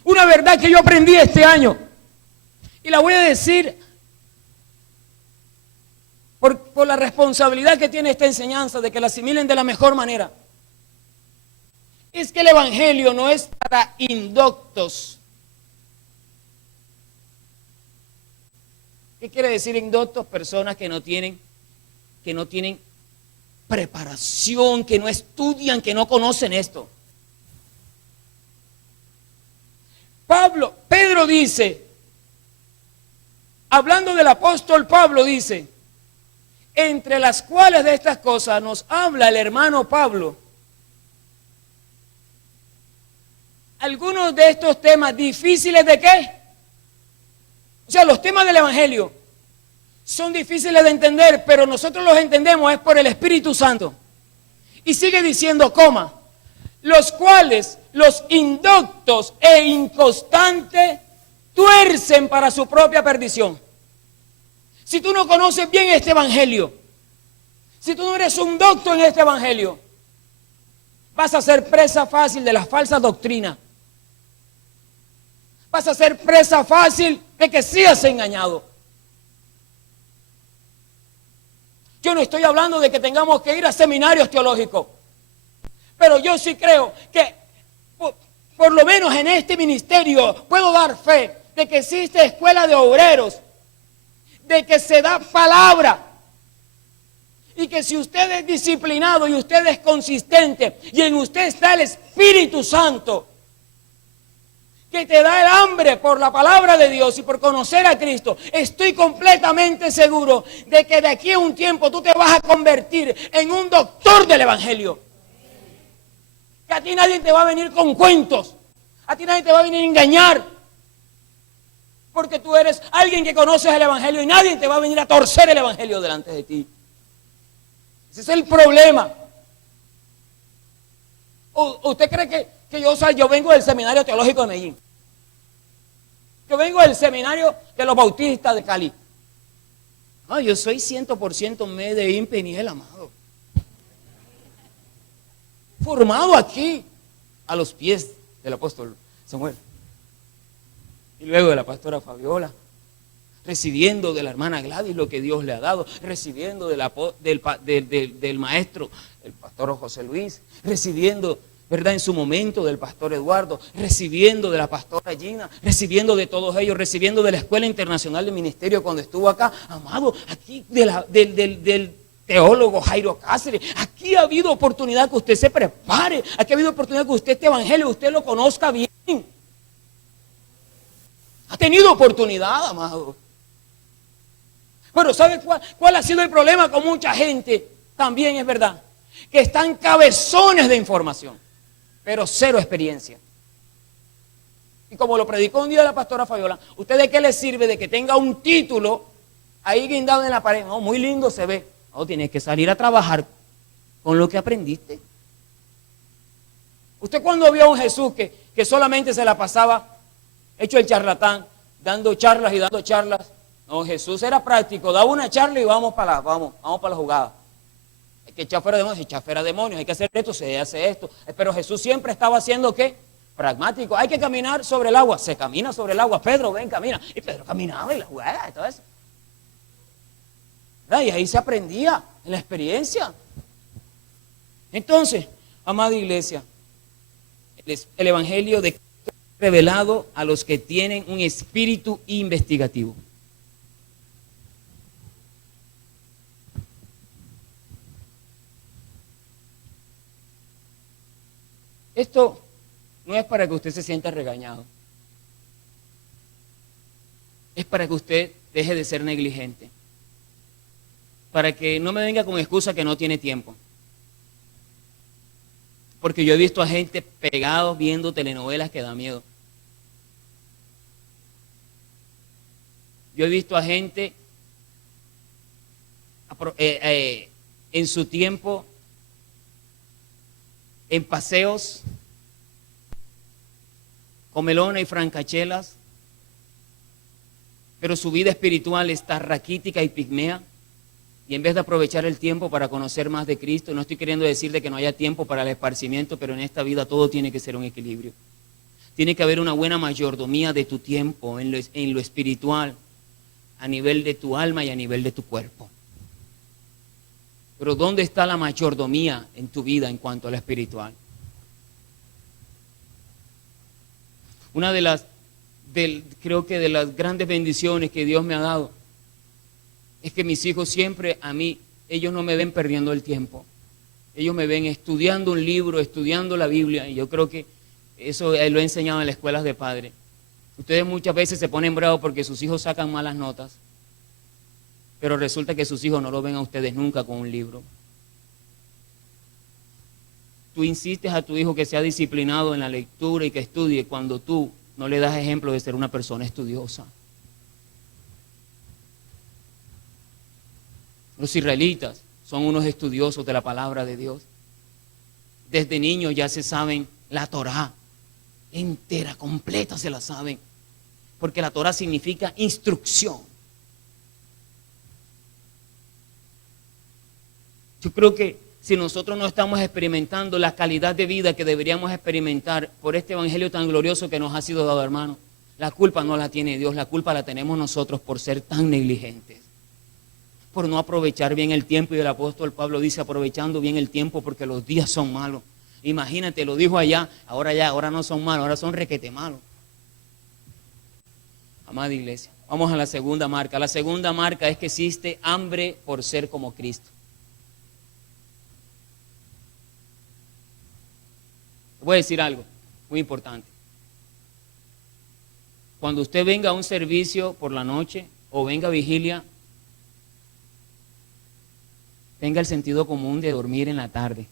Una verdad que yo aprendí este año, y la voy a decir por la responsabilidad que tiene esta enseñanza de que la asimilen de la mejor manera. Es que el Evangelio no es para indoctos. ¿Qué quiere decir indoctos? Personas que no tienen preparación, que no estudian, que no conocen esto. Pedro dice, hablando del apóstol Pablo, dice, entre las cuales de estas cosas nos habla el hermano Pablo. Algunos de estos temas difíciles ¿de qué? O sea, los temas del Evangelio son difíciles de entender, pero nosotros los entendemos es por el Espíritu Santo. Y sigue diciendo, los cuales los indoctos e inconstantes tuercen para su propia perdición. Si tú no conoces bien este Evangelio, si tú no eres un docto en este Evangelio, vas a ser presa fácil de las falsas doctrinas. Vas a ser presa fácil de que seas engañado. Yo no estoy hablando de que tengamos que ir a seminarios teológicos, pero yo sí creo que por lo menos en este ministerio puedo dar fe de que existe escuela de obreros, de que se da palabra, y que si usted es disciplinado y usted es consistente y en usted está el Espíritu Santo, que te da el hambre por la palabra de Dios y por conocer a Cristo, estoy completamente seguro de que de aquí a un tiempo tú te vas a convertir en un doctor del Evangelio. Que a ti nadie te va a venir con cuentos, a ti nadie te va a venir a engañar, porque tú eres alguien que conoces el Evangelio y nadie te va a venir a torcer el Evangelio delante de ti. Ese es el problema. ¿Usted cree que yo vengo del seminario teológico de Medellín? Yo vengo del seminario de los bautistas de Cali. No, yo soy 100% Medellín, Peniel, amado. Formado aquí, a los pies del apóstol Samuel. Y luego de la pastora Fabiola. Recibiendo de la hermana Gladys lo que Dios le ha dado, recibiendo del maestro, el pastor José Luis, recibiendo ¿verdad? En su momento del pastor Eduardo, recibiendo de la pastora Gina, recibiendo de todos ellos, recibiendo de la Escuela Internacional de Ministerio cuando estuvo acá. Amado, aquí del teólogo Jairo Cáceres, aquí ha habido oportunidad que usted se prepare, aquí ha habido oportunidad que usted este evangelio, usted lo conozca bien. Ha tenido oportunidad, amado. Pero ¿sabe cuál ha sido el problema con mucha gente? También es verdad, que están cabezones de información, pero cero experiencia. Y como lo predicó un día la pastora Fabiola, ¿usted de qué le sirve de que tenga un título ahí guindado en la pared? No, muy lindo se ve. No, tienes que salir a trabajar con lo que aprendiste. ¿Usted cuando vio a un Jesús que solamente se la pasaba hecho el charlatán, dando charlas y dando charlas? No, Jesús era práctico, daba una charla y vamos para la jugada. Hay que echar fuera demonios, echar fuera demonios, hay que hacer esto, se hace esto. Pero Jesús siempre estaba haciendo ¿qué? Pragmático. Hay que caminar sobre el agua, se camina sobre el agua. Pedro, ven, camina. Y Pedro caminaba y la jugada y todo eso. ¿Verdad? Y ahí se aprendía en la experiencia. Entonces, amada iglesia, el evangelio de Cristo es revelado a los que tienen un espíritu investigativo. Esto no es para que usted se sienta regañado. Es para que usted deje de ser negligente. Para que no me venga con excusa que no tiene tiempo. Porque yo he visto a gente pegados viendo telenovelas que da miedo. Yo he visto a gente en su tiempo en paseos, comelona y francachelas, pero su vida espiritual está raquítica y pigmea, y en vez de aprovechar el tiempo para conocer más de Cristo, no estoy queriendo decir de que no haya tiempo para el esparcimiento, pero en esta vida todo tiene que ser un equilibrio. Tiene que haber una buena mayordomía de tu tiempo en lo espiritual, a nivel de tu alma y a nivel de tu cuerpo. Pero ¿dónde está la mayordomía en tu vida en cuanto a lo espiritual? Una creo que de las grandes bendiciones que Dios me ha dado es que mis hijos siempre a mí, ellos no me ven perdiendo el tiempo. Ellos me ven estudiando un libro, estudiando la Biblia, y yo creo que eso lo he enseñado en las escuelas de padres. Ustedes muchas veces se ponen bravos porque sus hijos sacan malas notas, pero resulta que sus hijos no lo ven a ustedes nunca con un libro. Tú insistes a tu hijo que sea disciplinado en la lectura y que estudie cuando tú no le das ejemplo de ser una persona estudiosa. Los israelitas son unos estudiosos de la palabra de Dios. Desde niños ya se saben la Torá entera, completa se la saben, porque la Torá significa instrucción. Yo creo que si nosotros no estamos experimentando la calidad de vida que deberíamos experimentar por este evangelio tan glorioso que nos ha sido dado, hermano, la culpa no la tiene Dios, la culpa la tenemos nosotros por ser tan negligentes, por no aprovechar bien el tiempo. Y el apóstol Pablo dice, aprovechando bien el tiempo porque los días son malos. Imagínate, lo dijo allá, ahora no son malos, ahora son requete malos. Amada iglesia, vamos a la segunda marca. La segunda marca es que existe hambre por ser como Cristo. Voy a decir algo muy importante. Cuando usted venga a un servicio por la noche o venga a vigilia, tenga el sentido común de dormir en la tarde.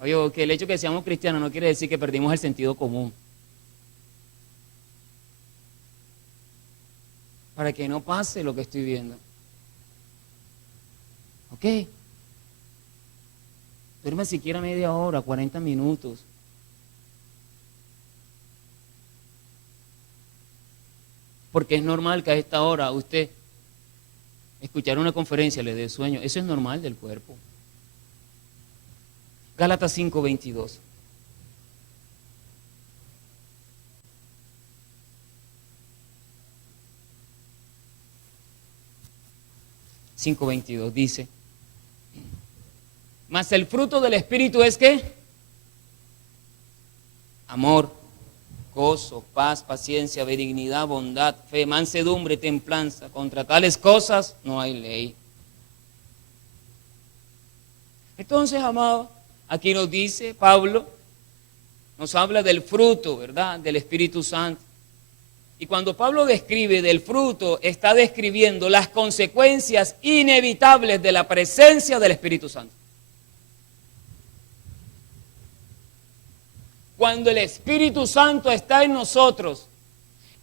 Oye, que el hecho de que seamos cristianos no quiere decir que perdimos el sentido común. Para que no pase lo que estoy viendo. ¿Ok? Duerma siquiera media hora, 40 minutos. Porque es normal que a esta hora usted escuchar una conferencia le dé sueño. Eso es normal del cuerpo. Gálatas 5:22. Dice: Mas el fruto del Espíritu es ¿qué? Amor, gozo, paz, paciencia, benignidad, bondad, fe, mansedumbre, templanza. Contra tales cosas no hay ley. Entonces, amados, aquí nos dice Pablo, nos habla del fruto, ¿verdad?, del Espíritu Santo. Y cuando Pablo describe del fruto, está describiendo las consecuencias inevitables de la presencia del Espíritu Santo. Cuando el Espíritu Santo está en nosotros,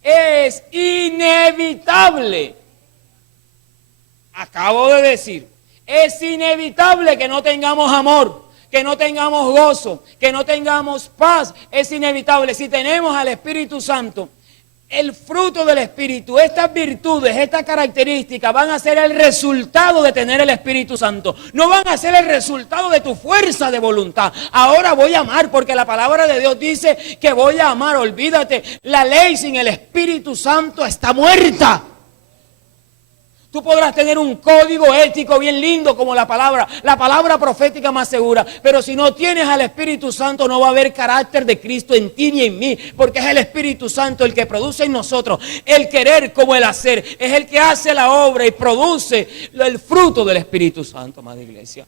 es inevitable. Acabo de decir, es inevitable que no tengamos amor, que no tengamos gozo, que no tengamos paz. Es inevitable. Si tenemos al Espíritu Santo, el fruto del Espíritu, estas virtudes, estas características van a ser el resultado de tener el Espíritu Santo. No van a ser el resultado de tu fuerza de voluntad. Ahora voy a amar porque la palabra de Dios dice que voy a amar. Olvídate, la ley sin el Espíritu Santo está muerta. Tú podrás tener un código ético bien lindo como la palabra profética más segura, pero si no tienes al Espíritu Santo no va a haber carácter de Cristo en ti ni en mí, porque es el Espíritu Santo el que produce en nosotros el querer como el hacer, es el que hace la obra y produce el fruto del Espíritu Santo, amada iglesia.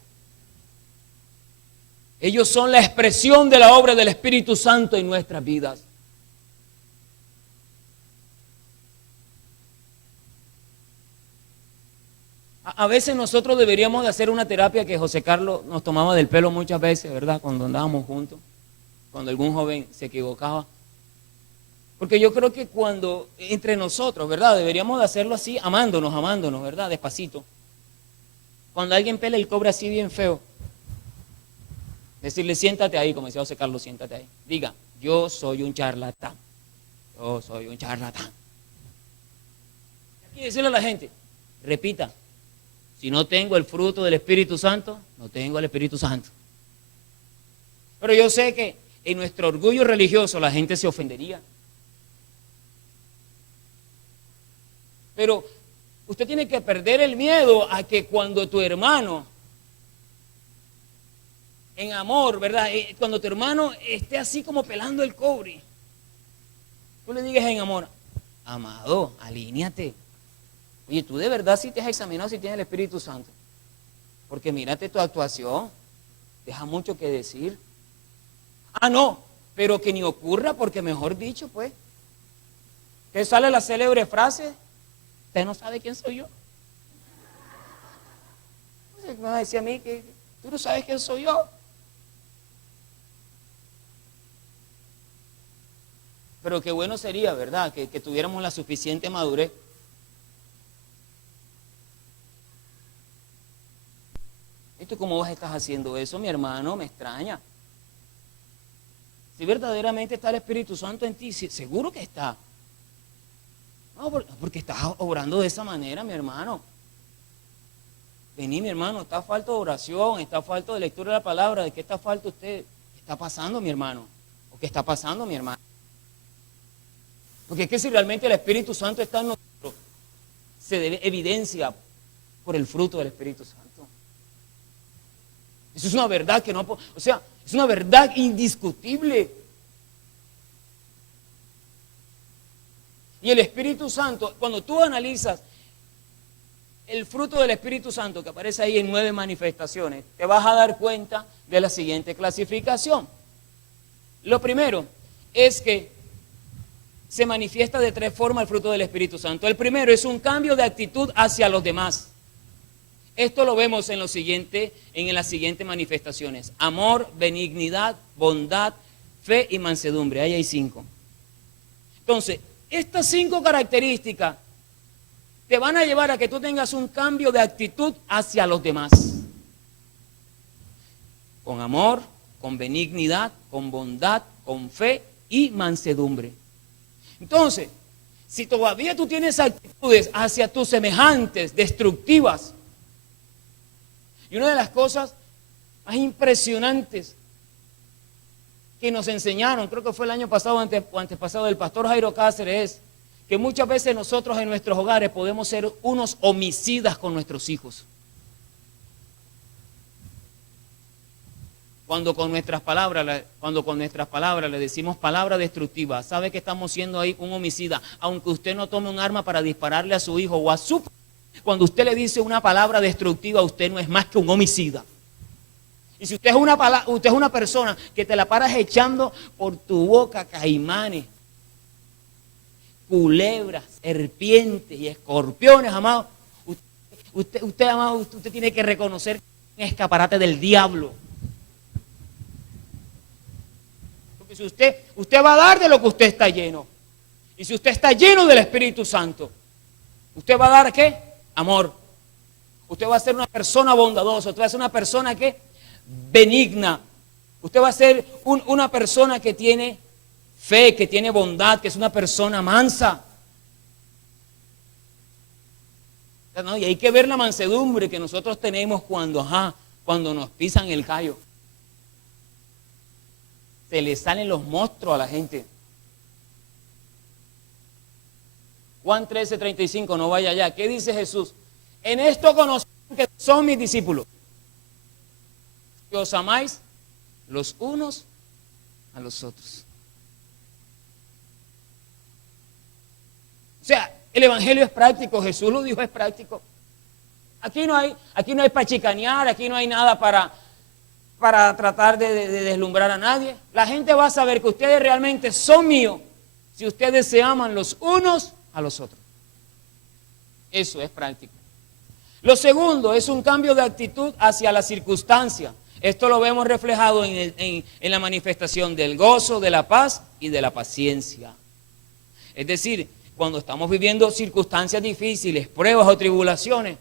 Ellos son la expresión de la obra del Espíritu Santo en nuestras vidas. A veces nosotros deberíamos de hacer una terapia que José Carlos nos tomaba del pelo muchas veces, ¿verdad? Cuando andábamos juntos, cuando algún joven se equivocaba. Porque yo creo que cuando entre nosotros, ¿verdad? Deberíamos de hacerlo así, amándonos, ¿verdad? Despacito. Cuando alguien pela el cobre así bien feo, decirle, siéntate ahí, como decía José Carlos, siéntate ahí. Diga, yo soy un charlatán. Yo soy un charlatán. Y decirle a la gente, repita. Si no tengo el fruto del Espíritu Santo, no tengo el Espíritu Santo. Pero yo sé que en nuestro orgullo religioso la gente se ofendería. Pero usted tiene que perder el miedo a que cuando tu hermano, en amor, ¿verdad? Cuando tu hermano esté así como pelando el cobre, tú le digas en amor, amado, alíñate. Oye, tú de verdad sí te has examinado si tienes el Espíritu Santo. Porque mírate tu actuación. Deja mucho que decir. Ah, no, pero que ni ocurra porque mejor dicho, pues. Que sale la célebre frase, usted no sabe quién soy yo. Me va a decir a mí que tú no sabes quién soy yo. Pero qué bueno sería, ¿verdad? Que tuviéramos la suficiente madurez. ¿Esto cómo vos estás haciendo eso, mi hermano? Me extraña. Si verdaderamente está el Espíritu Santo en ti, seguro que está. No, porque estás obrando de esa manera, mi hermano. Vení, mi hermano, está falta de oración, está falta de lectura de la palabra. ¿De qué está falta usted? ¿Qué está pasando, mi hermano? ¿O qué está pasando, mi hermano? Porque es que si realmente el Espíritu Santo está en nosotros, se debe evidencia por el fruto del Espíritu Santo. Eso es una verdad que no, o sea, es una verdad indiscutible. Y el Espíritu Santo, cuando tú analizas el fruto del Espíritu Santo que aparece ahí en 9 manifestaciones, te vas a dar cuenta de la siguiente clasificación. Lo primero es que se manifiesta de 3 formas el fruto del Espíritu Santo. El primero es un cambio de actitud hacia los demás. Esto lo vemos en las siguientes manifestaciones. Amor, benignidad, bondad, fe y mansedumbre. Ahí hay 5. Entonces, estas 5 características te van a llevar a que tú tengas un cambio de actitud hacia los demás. Con amor, con benignidad, con bondad, con fe y mansedumbre. Entonces, si todavía tú tienes actitudes hacia tus semejantes destructivas, y una de las cosas más impresionantes que nos enseñaron, creo que fue el año pasado o antepasado del pastor Jairo Cáceres, es que muchas veces nosotros en nuestros hogares podemos ser unos homicidas con nuestros hijos. cuando con nuestras palabras le decimos palabra destructiva, sabe que estamos siendo ahí un homicida, aunque usted no tome un arma para dispararle a su hijo o a su... Cuando usted le dice una palabra destructiva, usted no es más que un homicida. Y si usted es una persona que te la paras echando por tu boca caimanes, culebras, serpientes y escorpiones, amado, usted tiene que reconocer que es un escaparate del diablo. Porque si usted va a dar de lo que usted está lleno. Y si usted está lleno del Espíritu Santo, ¿usted va a dar qué? Amor. Usted va a ser una persona bondadosa, usted va a ser una persona que benigna. Usted va a ser una persona que tiene fe, que tiene bondad, que es una persona mansa. ¿No? Y hay que ver la mansedumbre que nosotros tenemos cuando nos pisan el callo. Se le salen los monstruos a la gente. Juan 13:35, no vaya allá. ¿Qué dice Jesús? En esto conocen que son mis discípulos, que os amáis los unos a los otros. O sea, el evangelio es práctico, Jesús lo dijo, es práctico. Aquí no hay para chicanear, aquí no hay nada para tratar de deslumbrar a nadie. La gente va a saber que ustedes realmente son míos si ustedes se aman los unos a los otros. Eso es práctico. Lo segundo es un cambio de actitud hacia la circunstancia. Esto lo vemos reflejado en la manifestación del gozo, de la paz y de la paciencia. Es decir, cuando estamos viviendo circunstancias difíciles, pruebas o tribulaciones,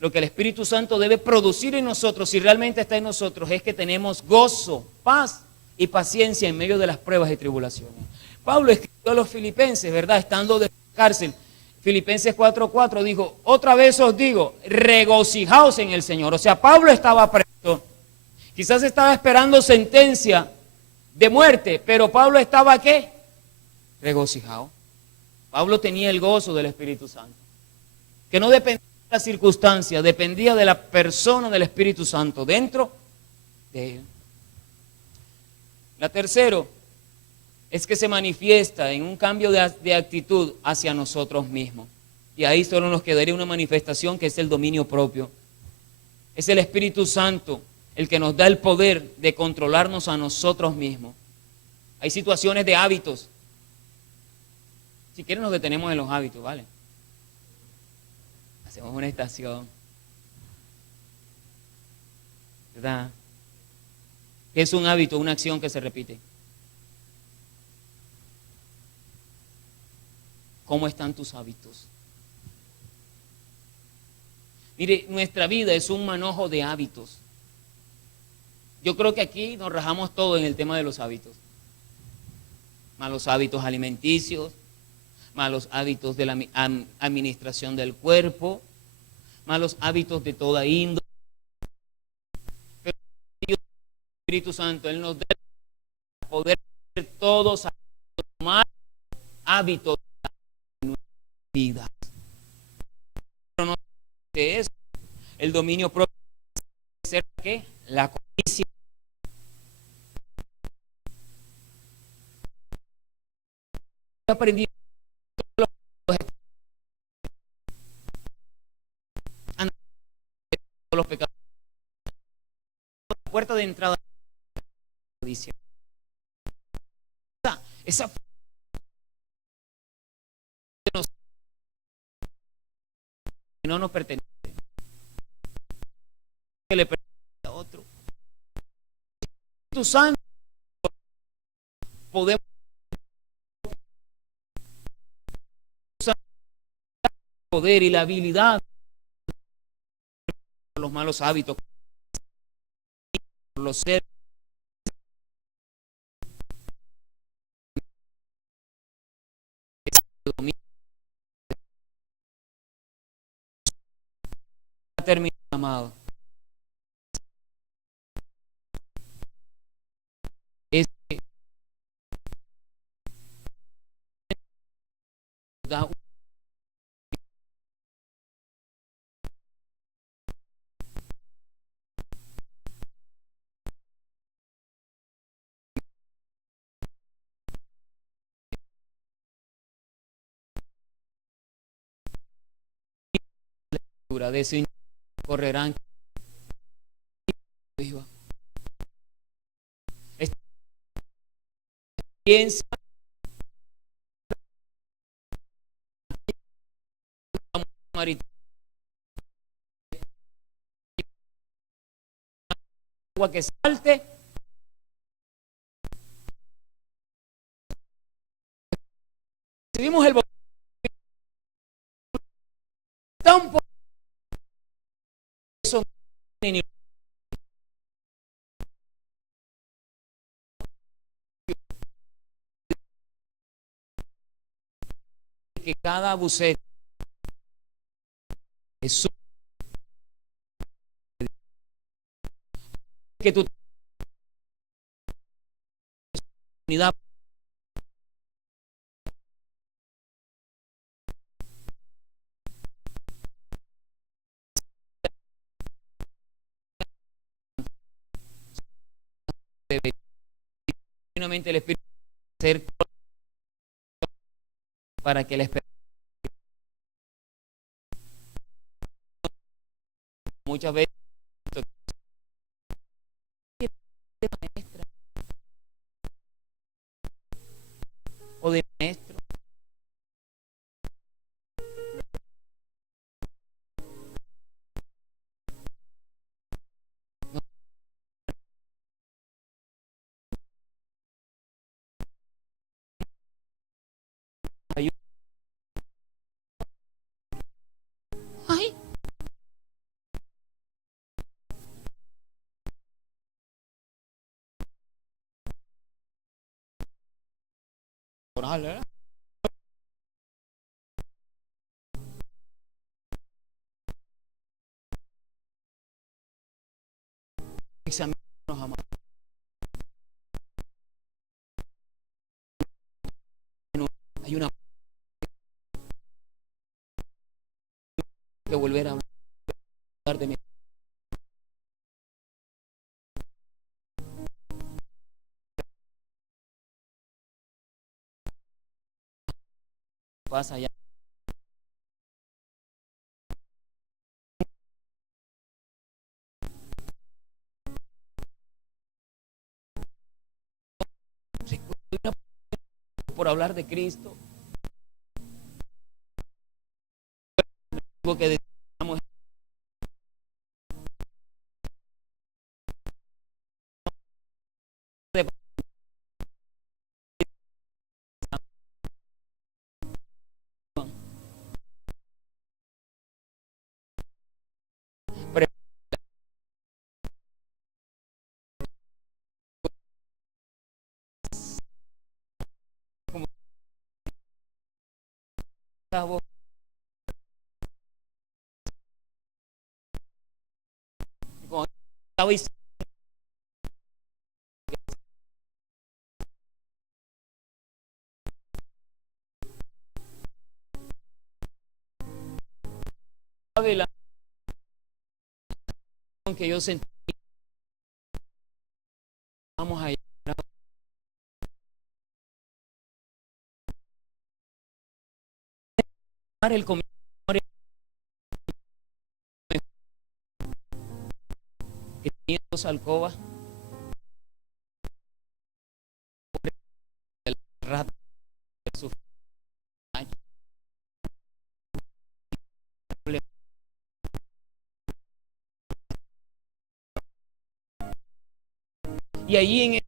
lo que el Espíritu Santo debe producir en nosotros, si realmente está en nosotros, es que tenemos gozo, paz y paciencia en medio de las pruebas y tribulaciones. Pablo escribió a los filipenses, ¿verdad? Estando de cárcel, Filipenses 4:4 dijo, otra vez os digo, regocijaos en el Señor. O sea, Pablo estaba preso, quizás estaba esperando sentencia de muerte, pero Pablo estaba ¿qué? Regocijado. Pablo tenía el gozo del Espíritu Santo, que no dependía de la circunstancia, dependía de la persona del Espíritu Santo dentro de él. La tercera es que se manifiesta en un cambio de actitud hacia nosotros mismos. Y ahí solo nos quedaría una manifestación que es el dominio propio. Es el Espíritu Santo el que nos da el poder de controlarnos a nosotros mismos. Hay situaciones de hábitos. Si quieren nos detenemos en los hábitos, ¿vale? Hacemos una estación. ¿Verdad? ¿Qué es un hábito? Una acción que se repite. ¿Cómo están tus hábitos? Mire, nuestra vida es un manojo de hábitos. Yo creo que aquí nos rajamos todo en el tema de los hábitos. Malos hábitos alimenticios, malos hábitos de la administración del cuerpo, malos hábitos de toda índole. Pero el Espíritu Santo, Él nos da el poder de todos los malos hábitos de nuestra vida. Pero no es eso. El dominio propio debe ser ¿qué? La codicia. Aprendí los pecados. La puerta de entrada de la codicia. Esa que no nos pertenece, que le pertenece a otro. Tu Santo podemos usar el poder y la habilidad por los malos hábitos, por los seres. Terminado, amado. Es que da un altura, de su correrán viva. Esta experiencia marital, agua que salte, recibimos el bautismo por eso que cada buceta es que tu unidad debe el Espíritu hacer para que la esperanza muchas veces de maestra o de maestro no ayuda. Ay, oral, ¿verdad? Examinarnos, amados. Hay una que volver a hablar de mí. Pasa allá. Por hablar de Cristo, que decíamos como estaba diciendo la que yo sentí, vamos a llevar el comedor que tenía 2 alcobas, el rato de su y allí en el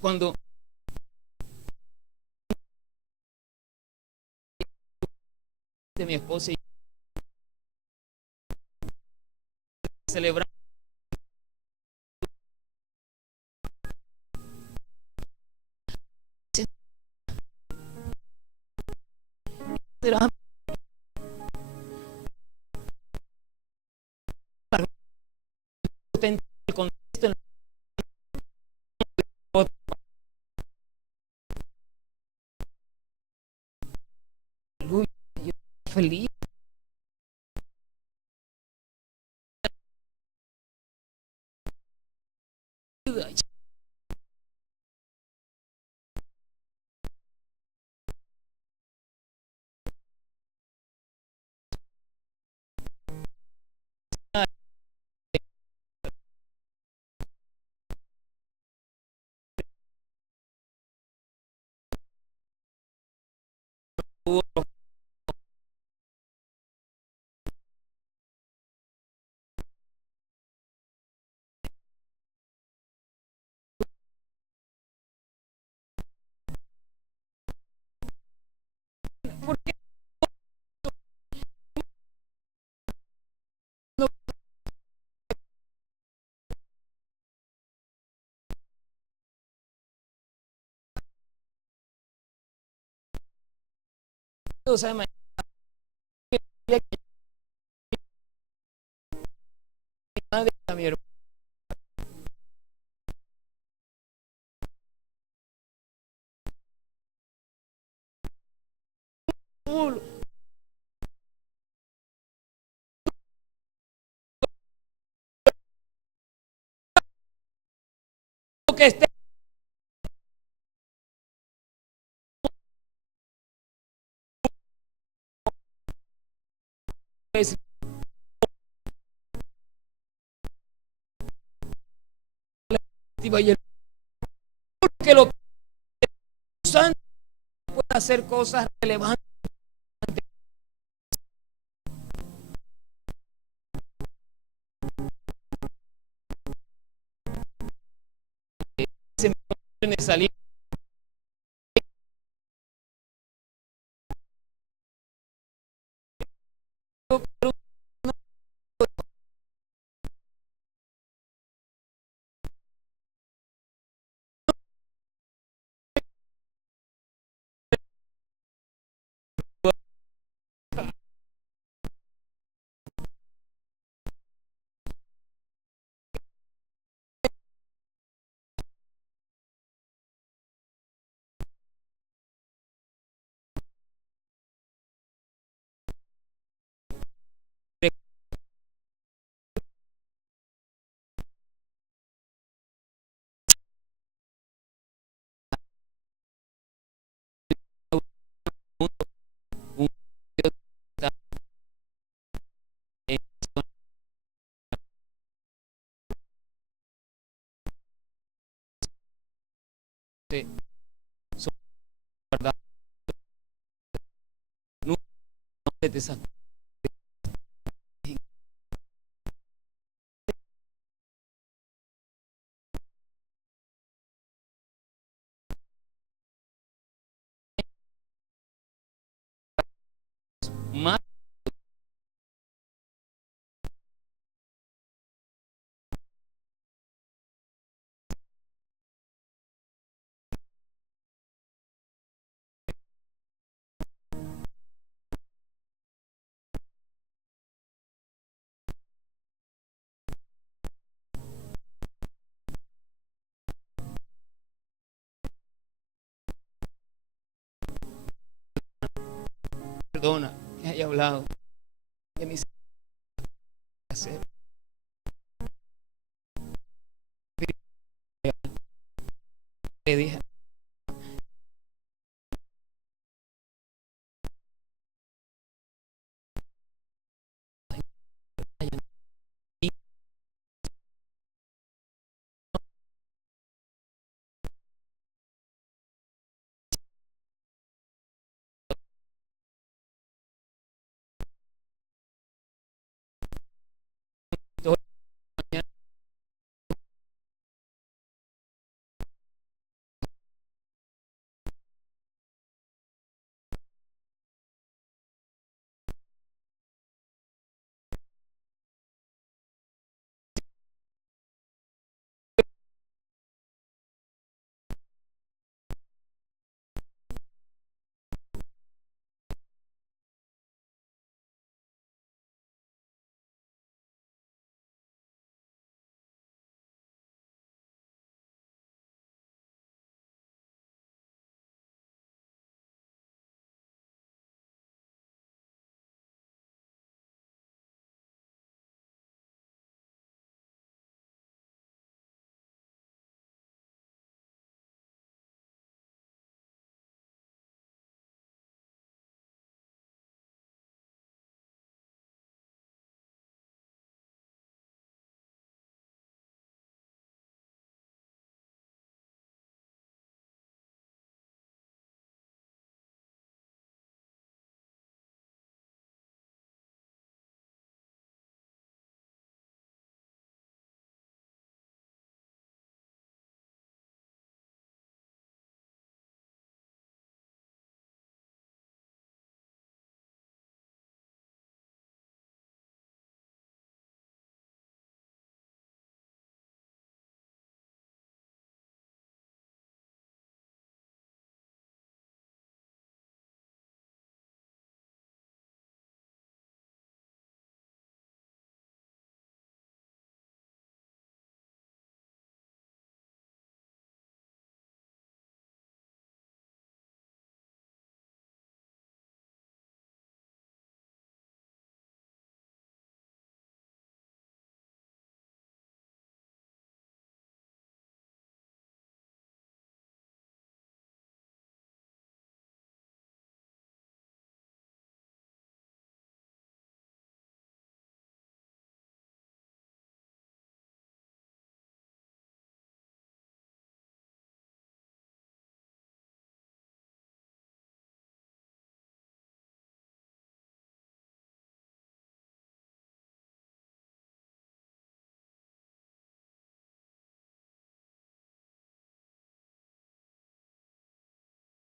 cuando que mi esposa y yo celebramos el contexto en aleluya, yo estoy feliz. ¿Por qué no sabe mañana que mi madre a mi hermano que esté y el porque lo que usan puede hacer cosas relevantes. Se me pueden salir un no te saco más perdona que haya hablado de mis